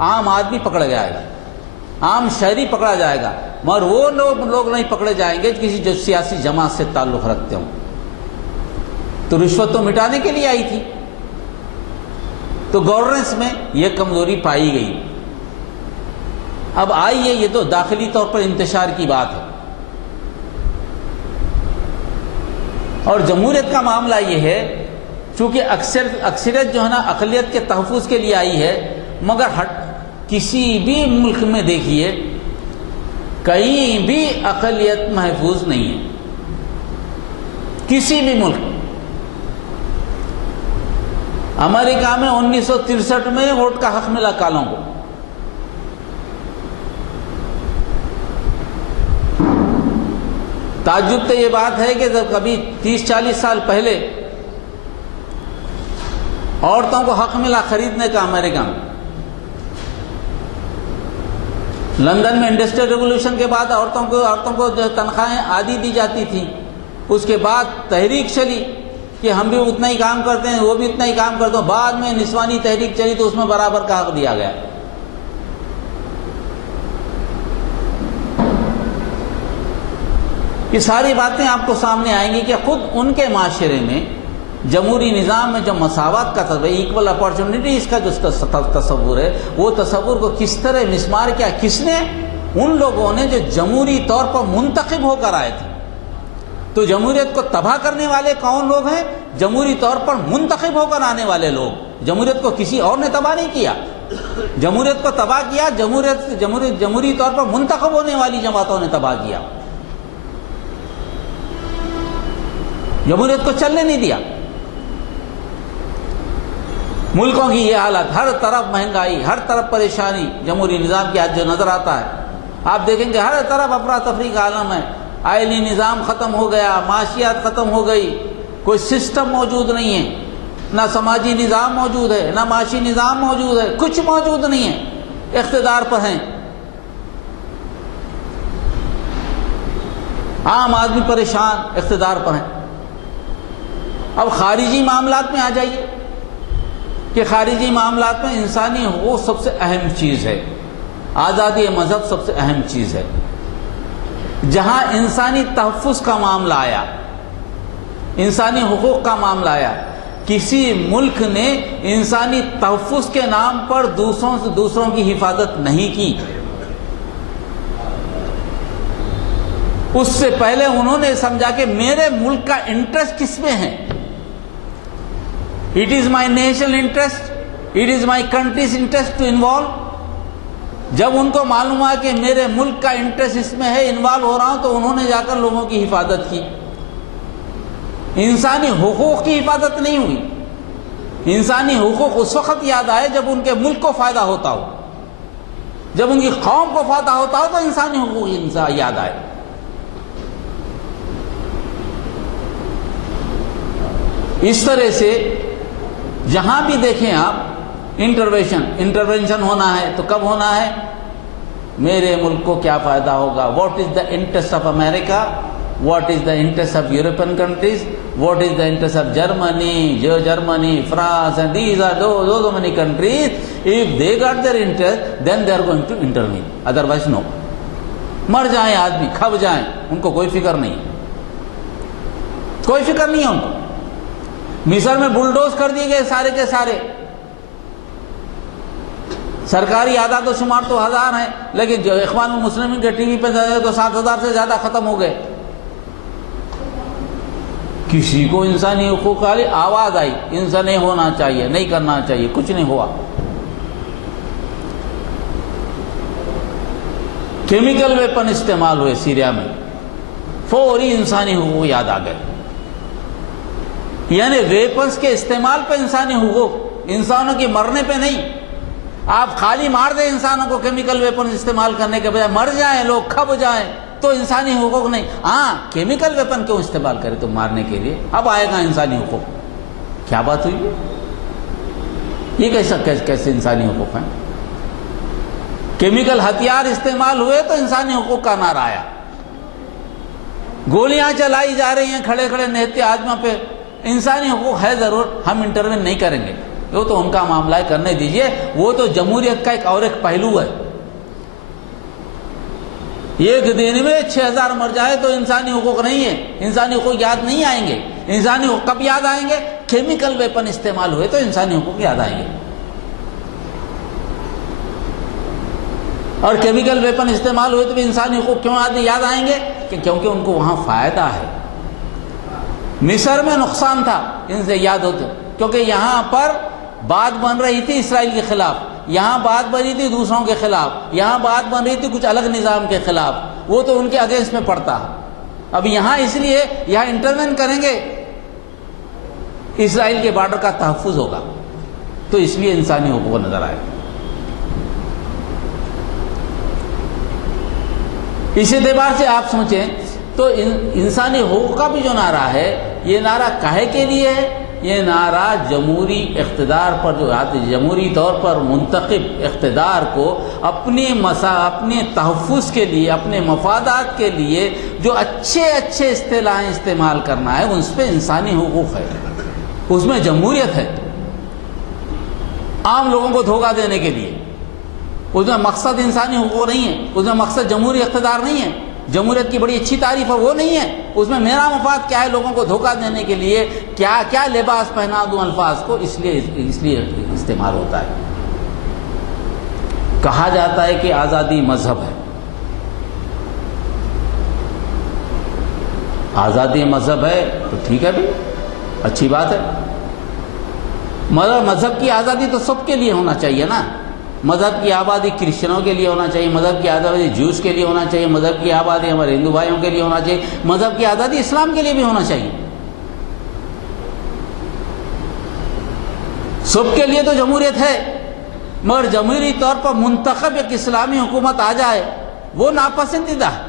عام آدمی پکڑا جائے گا، عام شہری پکڑا جائے گا، مگر وہ لوگ نہیں پکڑے جائیں گے کسی جو سیاسی جماعت سے تعلق رکھتے ہوں۔ تو رشوت تو مٹانے کے لیے آئی تھی، تو گورننس میں یہ کمزوری پائی گئی۔ اب آئی ہے، یہ تو داخلی طور پر انتشار کی بات ہے۔ اور جمہوریت کا معاملہ یہ ہے، چونکہ اکثریت جو ہے نا اقلیت کے تحفظ کے لیے آئی ہے، مگر کسی بھی ملک میں دیکھیے کہیں بھی اقلیت محفوظ نہیں ہے، کسی بھی ملک۔ امریکہ میں 1963 میں ووٹ کا حق ملا کالوں کو، تعجب تو یہ بات ہے کہ جب کبھی 30-40 سال پہلے عورتوں کو حق ملا خریدنے کا امریکہ میں، لندن میں انڈسٹریل ریولوشن کے بعد عورتوں کو جو تنخواہیں آدھی دی جاتی تھیں، اس کے بعد تحریک چلی کہ ہم بھی اتنا ہی کام کرتے ہیں، وہ بھی اتنا ہی کام کرتے ہیں، بعد میں نسوانی تحریک چلی تو اس میں برابر کا حق دیا گیا۔ یہ ساری باتیں آپ کو سامنے آئیں گی کہ خود ان کے معاشرے میں جمہوری نظام میں جو مساوات کا تصور، ایکول اپارچونٹیز کا جو تصور ہے، وہ تصور کو کس طرح مسمار کیا؟ کس نے؟ ان لوگوں نے جو جمہوری طور پر منتخب ہو کر آئے تھے۔ تو جمہوریت کو تباہ کرنے والے کون لوگ ہیں؟ جمہوری طور پر منتخب ہو کر آنے والے لوگ۔ جمہوریت کو کسی اور نے تباہ نہیں کیا، جمہوریت کو تباہ کیا جمہوری طور پر منتخب ہونے والی جماعتوں نے تباہ کیا، جمہوریت کو چلنے نہیں دیا۔ ملکوں کی یہ حالت، ہر طرف مہنگائی، ہر طرف پریشانی، جمہوری نظام کی آج جو نظر آتا ہے، آپ دیکھیں گے ہر طرف افراتفری کا عالم ہے، آئلی نظام ختم ہو گیا، معاشیات ختم ہو گئی، کوئی سسٹم موجود نہیں ہے، نہ سماجی نظام موجود ہے، نہ معاشی نظام موجود ہے، کچھ موجود نہیں ہے، اقتدار پر ہیں، عام آدمی پریشان، اقتدار پر ہیں۔ اب خارجی معاملات میں آ جائیے کہ خارجی معاملات میں انسانی حقوق سب سے اہم چیز ہے، آزادی مذہب سب سے اہم چیز ہے۔ جہاں انسانی تحفظ کا معاملہ آیا، انسانی حقوق کا معاملہ آیا، کسی ملک نے انسانی تحفظ کے نام پر دوسروں کی حفاظت نہیں کی۔ اس سے پہلے انہوں نے سمجھا کہ میرے ملک کا انٹرسٹ کس میں ہے، It is my national interest, it is my country's interest to involve۔ جب ان کو معلوم ہوا کہ میرے ملک کا انٹرسٹ اس میں ہے، انوالو ہو رہا ہوں، تو انہوں نے جا کر لوگوں کی حفاظت کی۔ انسانی حقوق کی حفاظت نہیں ہوئی۔ انسانی حقوق اس وقت یاد آئے جب ان کے ملک کو فائدہ ہوتا ہو، جب ان کی قوم کو فائدہ ہوتا ہو، تو انسانی حقوق یاد آئے۔ اس طرح سے جہاں بھی دیکھیں آپ انٹرونشن ہونا ہے تو کب ہونا ہے؟ میرے ملک کو کیا فائدہ ہوگا، what is the interest of America, what is the interest of European countries, what is the interest of Germany, France, and these are those many countries. If they got their interest, then they are going to intervene. Otherwise, no. مر جائیں آدمی, کھب جائیں, ان کو کوئی فکر نہیں, کوئی فکر نہیں ہے ان کو. مصر میں بلڈوز کر دیے گئے سارے کے سارے. سرکاری اعداد و شمار تو 1000 ہیں, لیکن جو اخوان المسلمین کے ٹی وی پہ تو 7000 سے زیادہ ختم ہو گئے. کسی کو انسانی حقوق والی آواز آئی, انسان نہیں ہونا چاہیے, نہیں کرنا چاہیے, کچھ نہیں ہوا. کیمیکل ویپن استعمال ہوئے سیریا میں, فوری انسانی حقوق یاد آ گئے. یعنی ویپنز کے استعمال پہ انسانی حقوق, انسانوں کی مرنے پہ نہیں. آپ خالی مار دیں انسانوں کو کیمیکل ویپن استعمال کرنے کے بجائے, مر جائیں لوگ, کھب جائیں, تو انسانی حقوق نہیں. ہاں, کیمیکل ویپن کیوں استعمال کرے تو مارنے کے لیے, اب آئے گا انسانی حقوق. کیا بات ہوئی ہے یہ, کیسے انسانی حقوق ہیں؟ کیمیکل ہتھیار استعمال ہوئے تو انسانی حقوق کا نعرہ آیا. گولیاں چلائی جا رہی ہیں کھڑے کھڑے نہتے آدمیوں پہ, انسانی حقوق ہے ضرور, ہم انٹروین نہیں کریں گے, وہ تو ان کا معاملہ ہے, کرنے دیجئے. وہ تو جمہوریت کا ایک پہلو ہے. ایک دن میں 6000 مر جائے تو انسانی حقوق نہیں ہے, انسانی حقوق یاد نہیں آئیں گے. انسانی حقوق کب یاد آئیں گے؟ کیمیکل ویپن استعمال ہوئے تو انسانی حقوق یاد آئیں گے. اور کیمیکل ویپن استعمال ہوئے تو بھی انسانی حقوق کیوں یاد آئیں گے؟ کیونکہ ان کو وہاں فائدہ ہے. مصر میں نقصان تھا, ان سے یاد ہوتے, کیونکہ یہاں پر بات بن رہی تھی اسرائیل کے خلاف, یہاں بات بن رہی تھی دوسروں کے خلاف, یہاں بات بن رہی تھی کچھ الگ نظام کے خلاف, وہ تو ان کے اگینسٹ میں پڑتا. اب یہاں اس لیے یہاں انٹروین کریں گے, اسرائیل کے بارڈر کا تحفظ ہوگا, تو اس لیے انسانی حقوق نظر آئے. اس اعتبار سے آپ سوچیں تو انسانی حقوق کا بھی جو نعرہ ہے, یہ نعرہ کاہے کے لیے ہے؟ یہ نعرہ جمہوری اقتدار پر, جو جمہوری طور پر منتخب اقتدار کو اپنے تحفظ کے لیے, اپنے مفادات کے لیے جو اچھے اصطلاحیں استعمال کرنا ہے, اس پہ انسانی حقوق ہے, اس میں جمہوریت ہے. عام لوگوں کو دھوکہ دینے کے لیے اس میں مقصد انسانی حقوق نہیں ہے, اس میں مقصد جمہوری اقتدار نہیں ہے. جمہوریت کی بڑی اچھی تعریف ہے, وہ نہیں ہے. اس میں میرا مفاد کیا ہے, لوگوں کو دھوکہ دینے کے لیے کیا لباس پہنا دوں الفاظ کو, اس لیے استعمال ہوتا ہے. کہا جاتا ہے کہ آزادی مذہب ہے. آزادی مذہب ہے تو ٹھیک ہے بھی, اچھی بات ہے. مگر مذہب کی آزادی تو سب کے لیے ہونا چاہیے نا. مذہب کی آبادی کرسچنوں کے لیے ہونا چاہیے, مذہب کی آزادی جوز کے لیے ہونا چاہیے, مذہب کی آبادی ہمارے ہندو بھائیوں کے لیے ہونا چاہیے, مذہب کی آزادی اسلام کے لیے بھی ہونا چاہیے. سب کے لیے تو جمہوریت ہے, مگر جمہوری طور پر منتخب ایک اسلامی حکومت آ جائے, وہ ناپسندیدہ ہے,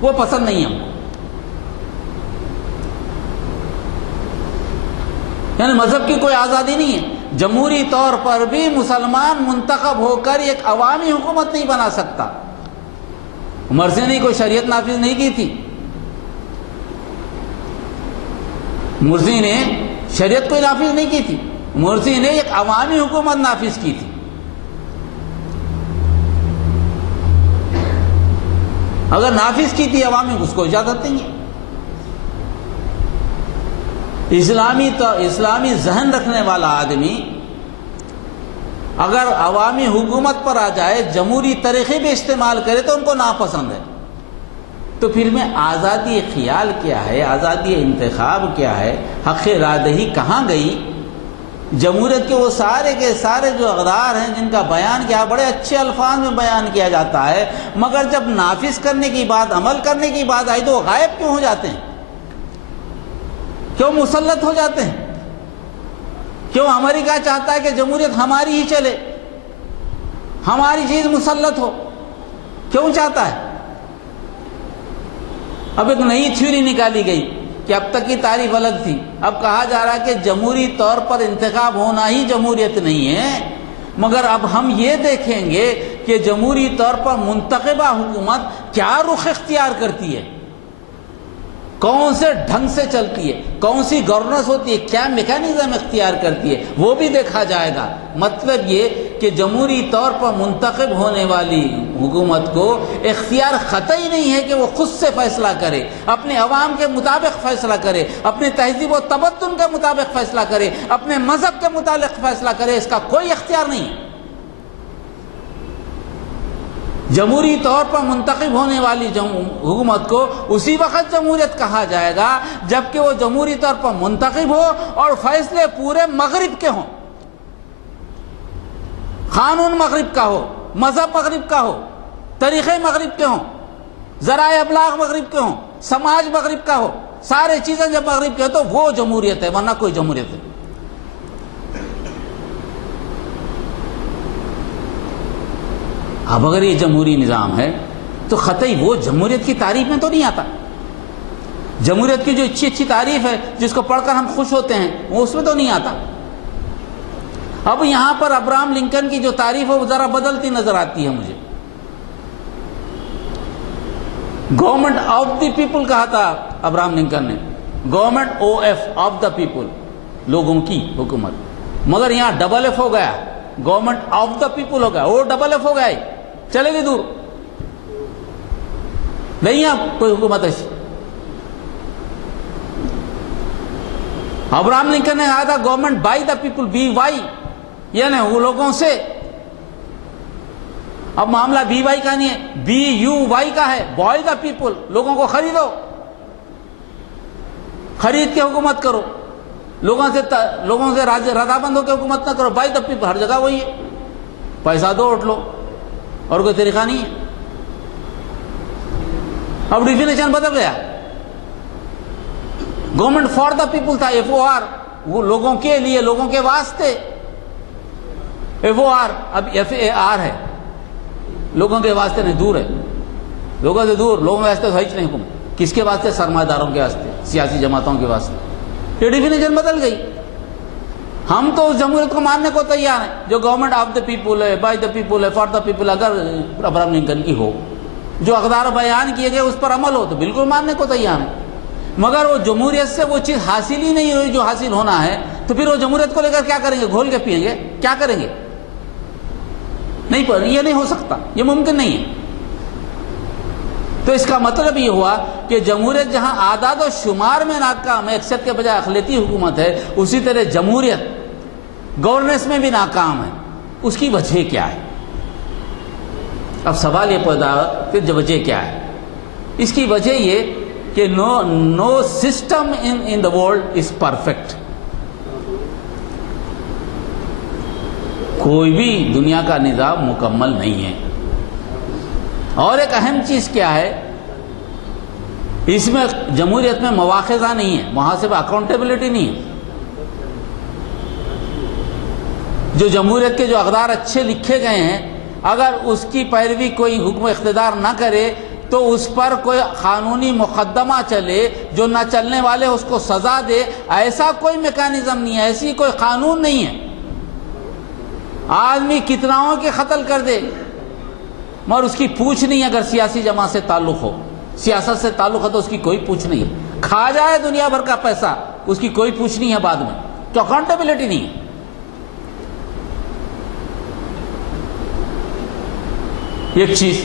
وہ پسند نہیں ہے ہم کو. یعنی مذہب کی کوئی آزادی نہیں ہے. جمہوری طور پر بھی مسلمان منتخب ہو کر ایک عوامی حکومت نہیں بنا سکتا. مرسی نے کوئی شریعت نافذ نہیں کی تھی, مرسی نے شریعت کوئی نافذ نہیں کی تھی, مرسی نے ایک عوامی حکومت نافذ کی تھی. اگر نافذ کی تھی عوامی, اس کو اجازت نہیں ہے. اسلامی ذہن رکھنے والا آدمی اگر عوامی حکومت پر آ جائے, جمہوری طریقے بھی استعمال کرے تو ان کو ناپسند ہے. تو پھر میں آزادی خیال کیا ہے, آزادی انتخاب کیا ہے, حق رائے دہی کہاں گئی؟ جمہوریت کے وہ سارے کے سارے جو اقدار ہیں جن کا بیان کیا, بڑے اچھے الفاظ میں بیان کیا جاتا ہے, مگر جب نافذ کرنے کی بات, عمل کرنے کی بات آئی تو وہ غائب کیوں ہو جاتے ہیں, کیوں مسلط ہو جاتے ہیں؟ کیوں امریکہ چاہتا ہے کہ جمہوریت ہماری ہی چلے, ہماری چیز مسلط ہو, کیوں چاہتا ہے؟ اب ایک نئی تھیوری نکالی گئی کہ اب تک کی تعریف الگ تھی, اب کہا جا رہا ہے کہ جمہوری طور پر انتخاب ہونا ہی جمہوریت نہیں ہے, مگر اب ہم یہ دیکھیں گے کہ جمہوری طور پر منتخبہ حکومت کیا رخ اختیار کرتی ہے. کون سے ڈھنگ سے چلتی ہے، کون سی گورننس ہوتی ہے، کیا میکانزم اختیار کرتی ہے، وہ بھی دیکھا جائے گا۔ مطلب یہ کہ جمہوری طور پر منتخب ہونے والی حکومت کو اختیار قطعی نہیں ہے کہ وہ خود سے فیصلہ کرے، اپنے عوام کے مطابق فیصلہ کرے، اپنے تہذیب و تمدن کے مطابق فیصلہ کرے، اپنے مذہب کے متعلق فیصلہ کرے، اس کا کوئی اختیار نہیں ہے۔ جمہوری طور پر منتخب ہونے والی حکومت کو اسی وقت جمہوریت کہا جائے گا جبکہ وہ جمہوری طور پر منتخب ہو اور فیصلے پورے مغرب کے ہوں، قانون مغرب کا ہو، مذہب مغرب کا ہو، طریقے مغرب کے ہوں، ذرائع ابلاغ مغرب کے ہوں، سماج مغرب کا ہو، سارے چیزیں جب مغرب کے ہوں تو وہ جمہوریت ہے، ورنہ کوئی جمہوریت ہے۔ اب اگر یہ جمہوری نظام ہے تو قطعی وہ جمہوریت کی تعریف میں تو نہیں آتا۔ جمہوریت کی جو اچھی اچھی تعریف ہے جس کو پڑھ کر ہم خوش ہوتے ہیں وہ اس میں تو نہیں آتا۔ اب یہاں پر ابراہم لنکن کی جو تعریف ہے وہ ذرا بدلتی نظر آتی ہے مجھے۔ گورنمنٹ آف دی پیپل کہا تھا ابراہم لنکن نے، government O F of the people, لوگوں کی حکومت، مگر یہاں ڈبل ایف ہو گیا، گورنمنٹ آف دا پیپل ہو گیا، او ڈبل ایف ہو گیا، چلے گی دور نہیں اب کوئی حکومت ایسی۔ ابراہم لنکن نے کہا تھا government by the people, B Y, یعنی وہ لوگوں سے۔ اب معاملہ بی وائی کا نہیں ہے، بی یو وائی کا ہے، بائی دا پیپل، لوگوں کو خریدو، خرید کے حکومت کرو، لوگوں سے رضامند ہو کے حکومت نہ کرو، بائی دا پیپل، ہر جگہ وہی ہے، پیسہ دو اٹھ لو، اور کوئی طریقہ نہیں ہے۔ اب ڈیفینیشن بدل گیا، گورنمنٹ فار دا پیپل تھا، ایف او آر، وہ لوگوں کے لیے، لوگوں کے واسطے، ایف او آر اب ایف اے آر ہے، لوگوں کے واسطے نہیں، دور ہے، لوگوں سے دور، لوگوں کے واسطے تو ہیچ نہیں حکومت، کس کے واسطے؟ سرمایہ داروں کے واسطے، سیاسی جماعتوں کے واسطے۔ یہ ڈیفینیشن بدل گئی۔ ہم تو اس جمہوریت کو ماننے کو تیار ہیں جو گورنمنٹ آف دا پیپل ہے، بائی دا پیپل ہے، فار دا پیپل، اگر ابراہم لنکن کی ہو، جو اقدار بیان کیے گئے اس پر عمل ہو تو بالکل ماننے کو تیار ہیں۔ مگر وہ جمہوریت سے وہ چیز حاصل ہی نہیں ہوئی جو حاصل ہونا ہے، تو پھر وہ جمہوریت کو لے کر کیا کریں گے؟ گھول کے پئیں گے؟ کیا کریں گے؟ نہیں، پر یہ نہیں ہو سکتا، یہ ممکن نہیں ہے۔ تو اس کا مطلب یہ ہوا کہ جمہوریت جہاں اعداد و شمار میں ناکام ہے، اکثریت کے بجائے اقلیتی حکومت ہے، اسی طرح جمہوریت گورننس میں بھی ناکام ہے۔ اس کی وجہ کیا ہے؟ اب سوال یہ پیدا ہوا کہ وجہ کیا ہے؟ اس کی وجہ یہ کہ no system in the world is perfect. کوئی بھی دنیا کا نظام مکمل نہیں ہے۔ اور ایک اہم چیز کیا ہے؟ اس میں جمہوریت میں مواخذہ نہیں ہے، محاسبہ، اکاؤنٹیبلٹی نہیں ہے۔ جو جمہوریت کے جو اقدار اچھے لکھے گئے ہیں، اگر اس کی پیروی کوئی حکم اقتدار نہ کرے تو اس پر کوئی قانونی مقدمہ چلے، جو نہ چلنے والے اس کو سزا دے، ایسا کوئی میکانزم نہیں ہے، ایسی کوئی قانون نہیں ہے۔ آدمی کتناؤں کے قتل کر دے مگر اس کی پوچھ نہیں، اگر سیاسی جماعت سے تعلق ہو، سیاست سے تعلق ہے تو اس کی کوئی پوچھ نہیں ہے۔ کھا جائے دنیا بھر کا پیسہ، اس کی کوئی پوچھ نہیں ہے بعد میں، تو اکاؤنٹیبلٹی نہیں ہے۔ ایک چیز،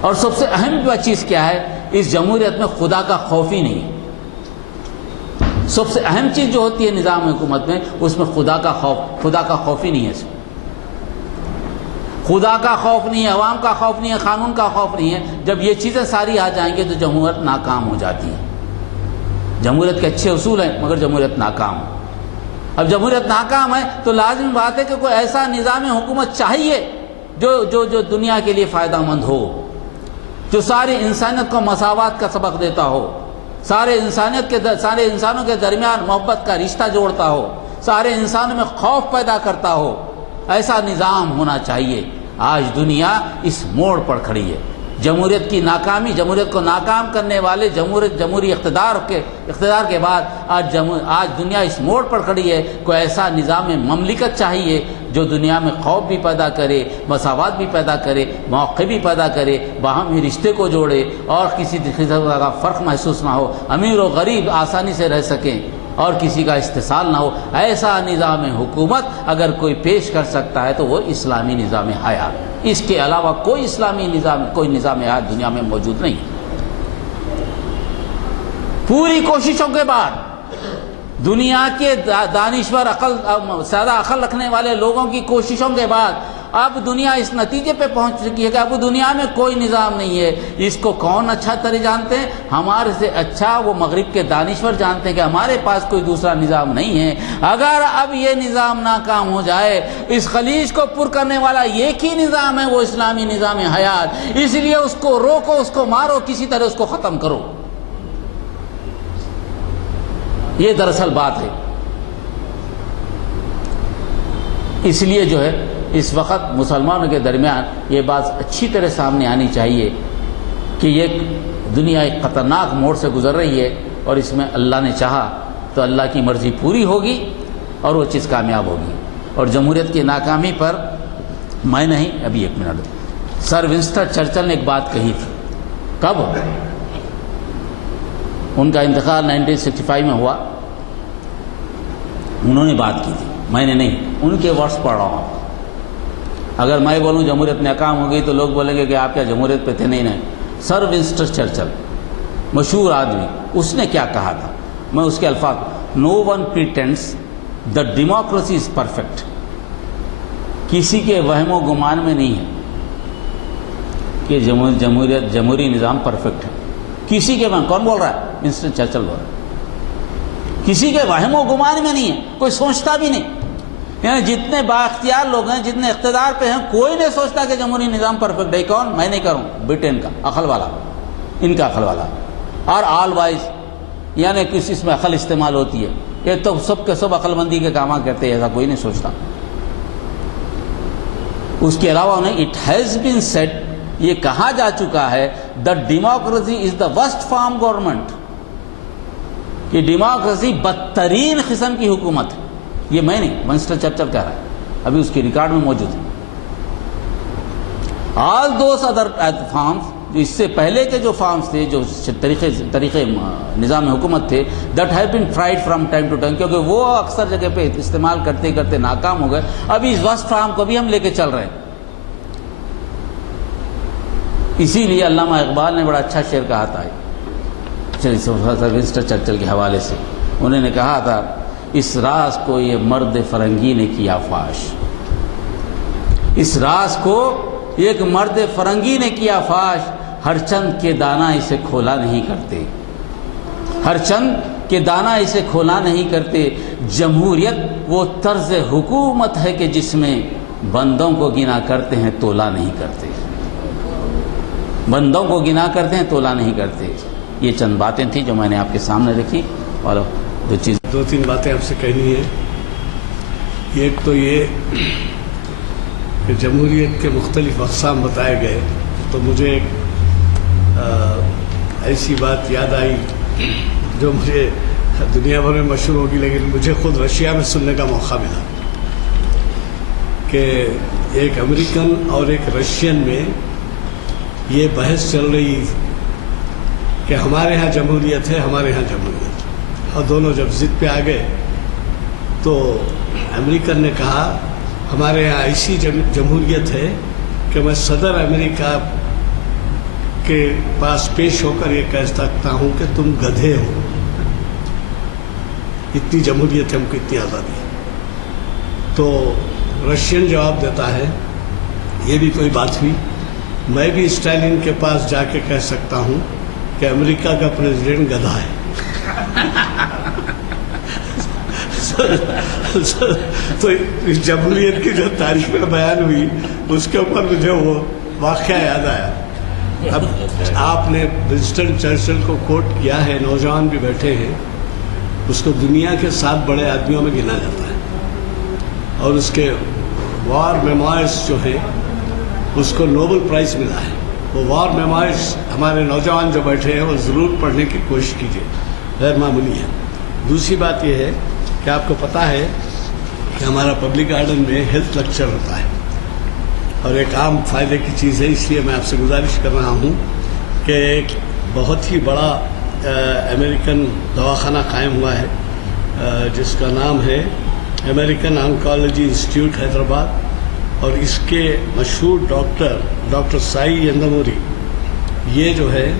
اور سب سے اہم چیز کیا ہے؟ اس جمہوریت میں خدا کا خوف ہی نہیں ہے۔ سب سے اہم چیز جو ہوتی ہے نظام حکومت میں، اس میں خدا کا خوف ہی نہیں ہے۔ اس میں خدا کا خوف نہیں ہے، عوام کا خوف نہیں ہے، قانون کا خوف نہیں ہے۔ جب یہ چیزیں ساری آ جائیں گی تو جمہوریت ناکام ہو جاتی ہے۔ جمہوریت کے اچھے اصول ہیں مگر جمہوریت ناکام ہے۔ اب جمہوریت ناکام ہے تو لازمی بات ہے کہ کوئی ایسا نظام حکومت چاہیے جو دنیا کے لیے فائدہ مند ہو، جو ساری انسانیت کو مساوات کا سبق دیتا ہو، سارے انسانوں کے درمیان محبت کا رشتہ جوڑتا ہو، سارے انسانوں میں خوف پیدا کرتا ہو، ایسا نظام ہونا چاہیے۔ آج دنیا اس موڑ پر کھڑی ہے۔ جمہوریت کی ناکامی، جمہوریت کو ناکام کرنے والے جمہوری اقتدار کے بعد آج دنیا اس موڑ پر کھڑی ہے۔ کوئی ایسا نظام مملکت چاہیے جو دنیا میں خوف بھی پیدا کرے، مساوات بھی پیدا کرے، موقع بھی پیدا کرے، باہمی رشتے کو جوڑے اور کسی قسم کا فرق محسوس نہ ہو، امیر و غریب آسانی سے رہ سکیں اور کسی کا استحصال نہ ہو۔ ایسا نظام حکومت اگر کوئی پیش کر سکتا ہے تو وہ اسلامی نظام حیات، اس کے علاوہ کوئی اسلامی نظام، کوئی نظام حیات دنیا میں موجود نہیں۔ پوری کوششوں کے بعد دنیا کے دانشور زیادہ عقل رکھنے والے لوگوں کی کوششوں کے بعد اب دنیا اس نتیجے پہ پہنچ چکی ہے کہ اب دنیا میں کوئی نظام نہیں ہے۔ اس کو کون اچھا طرح جانتے ہیں؟ ہمارے سے اچھا وہ مغرب کے دانشور جانتے ہیں کہ ہمارے پاس کوئی دوسرا نظام نہیں ہے۔ اگر اب یہ نظام ناکام ہو جائے، اس خلیج کو پر کرنے والا ایک ہی نظام ہے، وہ اسلامی نظام حیات، اس لیے اس کو روکو، اس کو مارو، کسی طرح اس کو ختم کرو۔ یہ دراصل بات ہے۔ اس لیے جو ہے اس وقت مسلمانوں کے درمیان یہ بات اچھی طرح سامنے آنی چاہیے کہ یہ دنیا ایک خطرناک موڑ سے گزر رہی ہے اور اس میں اللہ نے چاہا تو اللہ کی مرضی پوری ہوگی اور وہ چیز کامیاب ہوگی۔ اور جمہوریت کی ناکامی پر میں نہیں، ابھی ایک منٹ، سر ونسٹن چرچل نے ایک بات کہی تھی۔ کب؟ ان کا انتقال 1965 میں ہوا۔ انہوں نے بات کی تھی، میں نے نہیں، ان کے ورڈز پڑھ رہا ہوں۔ اگر میں بولوں جمہوریت ناکام ہو گئی تو لوگ بولیں گے کہ آپ کیا جمہوریت پہ تھے؟ نہیں۔ سر ونسٹن چرچل، مشہور آدمی، اس نے کیا کہا تھا؟ میں اس کے الفاظ، no one pretends the democracy is perfect. کسی کے وہم و گمان میں نہیں ہے کہ جمہوری نظام پرفیکٹ ہے۔ کسی کے وہم، کون بول رہا ہے؟ ونسٹن چرچل بول رہا ہے۔ کسی کے وہم و گمان میں نہیں ہے، کوئی سوچتا بھی نہیں۔ یعنی جتنے بااختیار لوگ ہیں، جتنے اقتدار پہ ہیں، کوئی نہیں سوچتا کہ جمہوری نظام پرفیکٹ ہے۔ کون؟ میں نہیں کروں، برٹن کا عقل والا، ان کا عقل والا، اور آل وائز، یعنی کسی اس میں عقل استعمال ہوتی ہے۔ یہ تو سب کے سب عقل مندی کے کام کرتے ہیں، ایسا کوئی نہیں سوچتا۔ اس کے علاوہ انہیں اٹ ہیز بین سیڈ، یہ کہا جا چکا ہے، دا democracy is the worst form government, کہ ڈیموکریسی بدترین قسم کی حکومت ہے۔ یہ میں نہیں، ونسٹن چرچل کہہ رہا ہے، ابھی اس کی ریکارڈ میں موجود ہے۔ آل دوز ادر فارمز، اس سے پہلے کے جو فارمز تھے، جو طریقے نظام حکومت تھے، that have been tried from time to time, کیونکہ وہ اکثر جگہ پہ استعمال کرتے کرتے ناکام ہو گئے۔ ابھی اس ورسٹ فارم کو بھی ہم لے کے چل رہے ہیں۔ اسی لیے علامہ اقبال نے بڑا اچھا شعر کہا تھا ونسٹن چرچل کے حوالے سے۔ انہوں نے کہا تھا، اس راز کو یہ مرد فرنگی نے کیا فاش، اس راز کو ایک مرد فرنگی نے کیا فاش، ہر چند کے دانا اسے کھولا نہیں کرتے، ہر چند کے دانا اسے کھولا نہیں کرتے۔ جمہوریت وہ طرز حکومت ہے کہ جس میں بندوں کو گنا کرتے ہیں تولا نہیں کرتے، بندوں کو گنا کرتے ہیں تولا نہیں کرتے۔ یہ چند باتیں تھیں جو میں نے آپ کے سامنے رکھی، اور دو تین باتیں آپ سے کہنی ہیں۔ ایک تو یہ کہ جمہوریت کے مختلف اقسام بتائے گئے، تو مجھے ایک ایسی بات یاد آئی جو مجھے دنیا بھر میں مشہور ہوگی، لیکن مجھے خود رشیا میں سننے کا موقع ملا کہ ایک امریکن اور ایک رشین میں یہ بحث چل رہی کہ ہمارے ہاں جمہوریت ہے، ہمارے ہاں جمہوریت، اور دونوں جب ضد پہ آ گئے تو امریکن نے کہا ہمارے ہاں ایسی جمہوریت ہے کہ میں صدر امریکہ کے پاس پیش ہو کر یہ کہہ سکتا ہوں کہ تم گدھے ہو، اتنی جمہوریت ہے، ہم کو اتنی آزادی ہے۔ تو رشین جواب دیتا ہے، یہ بھی کوئی بات ہوئی، میں بھی اسٹالین کے پاس جا کے کہہ سکتا ہوں کہ امریکہ کا پریزیڈنٹ گدھا ہے۔ تو اس جمہوریت کی جو تاریخ میں بیان ہوئی، اس کے اوپر مجھے وہ واقعہ یاد آیا۔ اب آپ نے ونسٹن چرچل کو کوٹ کیا ہے، نوجوان بھی بیٹھے ہیں، اس کو دنیا کے 7 بڑے آدمیوں میں گنا جاتا ہے، اور اس کے وار میموائرز جو ہیں اس کو نوبل پرائز ملا ہے۔ وہ وار میموائرز ہمارے نوجوان جو بیٹھے ہیں وہ ضرور پڑھنے کی کوشش کیجیے، غیر معمولی ہے۔ دوسری بات یہ ہے کہ آپ کو پتہ ہے کہ ہمارا پبلک گارڈن میں ہیلتھ لیکچر ہوتا ہے اور ایک عام فائدے کی چیز ہے، اس لیے میں آپ سے گزارش کر رہا ہوں کہ ایک بہت ہی بڑا امریکن دواخانہ قائم ہوا ہے جس کا نام ہے امریکن آنکالوجی انسٹیٹیوٹ حیدرآباد، اور اس کے مشہور ڈاکٹر سائی یندموری یہ جو ہے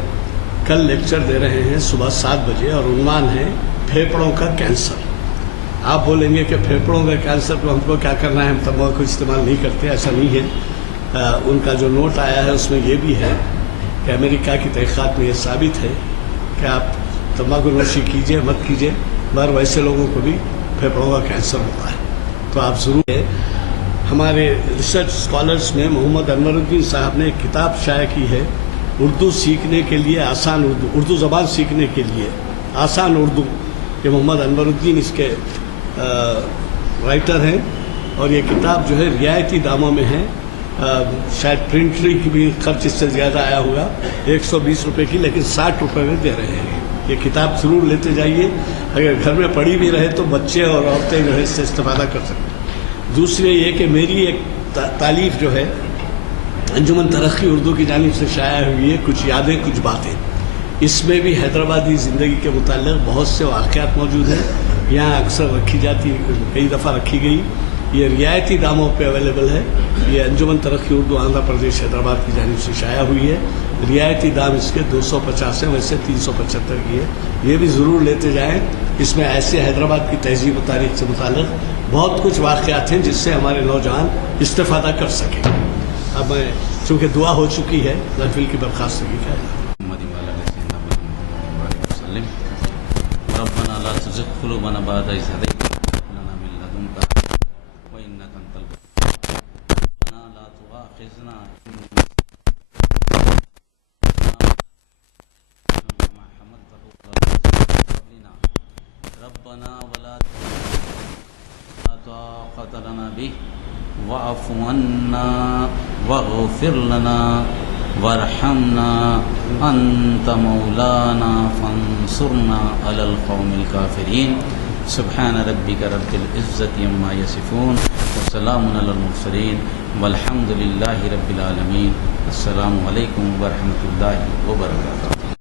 کل لیکچر دے رہے ہیں صبح 7 بجے، اور عنوان ہے پھیپھڑوں کا کینسر۔ آپ بولیں گے کہ پھیپھڑوں کا کینسر کو ہم کو کیا کرنا ہے، ہم تمباکو کو استعمال نہیں کرتے، ایسا نہیں ہے۔ ان کا جو نوٹ آیا ہے اس میں یہ بھی ہے کہ امریکہ کی تحقیقات میں یہ ثابت ہے کہ آپ تمباکو نوشی کیجئے مت کیجئے، مگر ویسے لوگوں کو بھی پھیپھڑوں کا کینسر ہوتا ہے۔ تو آپ ضرور ہے، ہمارے ریسرچ اسکالرس میں محمد انور الدین صاحب نے ایک کتاب شائع کی ہے، اردو سیکھنے کے لیے آسان اردو زبان سیکھنے کے لیے آسان اردو۔ یہ محمد انور الدین اس کے رائٹر ہیں، اور یہ کتاب جو ہے رعایتی داموں میں ہے، شاید پرنٹری کی بھی خرچ اس سے زیادہ آیا ہوگا، 120 روپے کی، لیکن 60 روپے میں دے رہے ہیں۔ یہ کتاب ضرور لیتے جائیے، اگر گھر میں پڑھی بھی رہے تو بچے اور عورتیں جو ہے اس سے استفادہ کر سکتے ہیں۔ دوسرے یہ کہ میری ایک تالیف جو ہے انجمن ترقی اردو کی جانب سے شائع ہوئی ہے، کچھ یادیں کچھ باتیں، اس میں بھی حیدرآبادی زندگی کے متعلق بہت سے واقعات موجود ہیں، یہاں اکثر رکھی جاتی، کئی دفعہ رکھی گئی۔ یہ رعایتی داموں پہ اویلیبل ہے، یہ انجمن ترقی اردو آندھرا پردیش حیدرآباد کی جانب سے شائع ہوئی ہے۔ رعایتی دام اس کے 250 ہیں، ویسے 375 کی ہے، یہ بھی ضرور لیتے جائیں۔ اس میں ایسے حیدرآباد کی تہذیب و تاریخ سے متعلق بہت کچھ واقعات ہیں جس سے ہمارے نوجوان استفادہ کر سکیں۔ اب میں چونکہ دعا ہو چکی ہے، محفل کی برخاستگی کا ربنا لا تزغ قلوبنا بعد إذ هديتنا وهب لنا من لدنك وإنك أنت الوهاب ربنا لا تؤاخذنا إن نسينا ما حملته على قبلنا ربنا ولا طاقة لنا به واعف عنا واغفر لنا وارحمنا أنت مولانا فانصرنا على القوم الكافرين سبحان ربك رب العزة عما يصفون وسلام على المرسلين والحمد لله رب العالمين۔ السلام علیکم ورحمۃ اللہ وبرکاتہ۔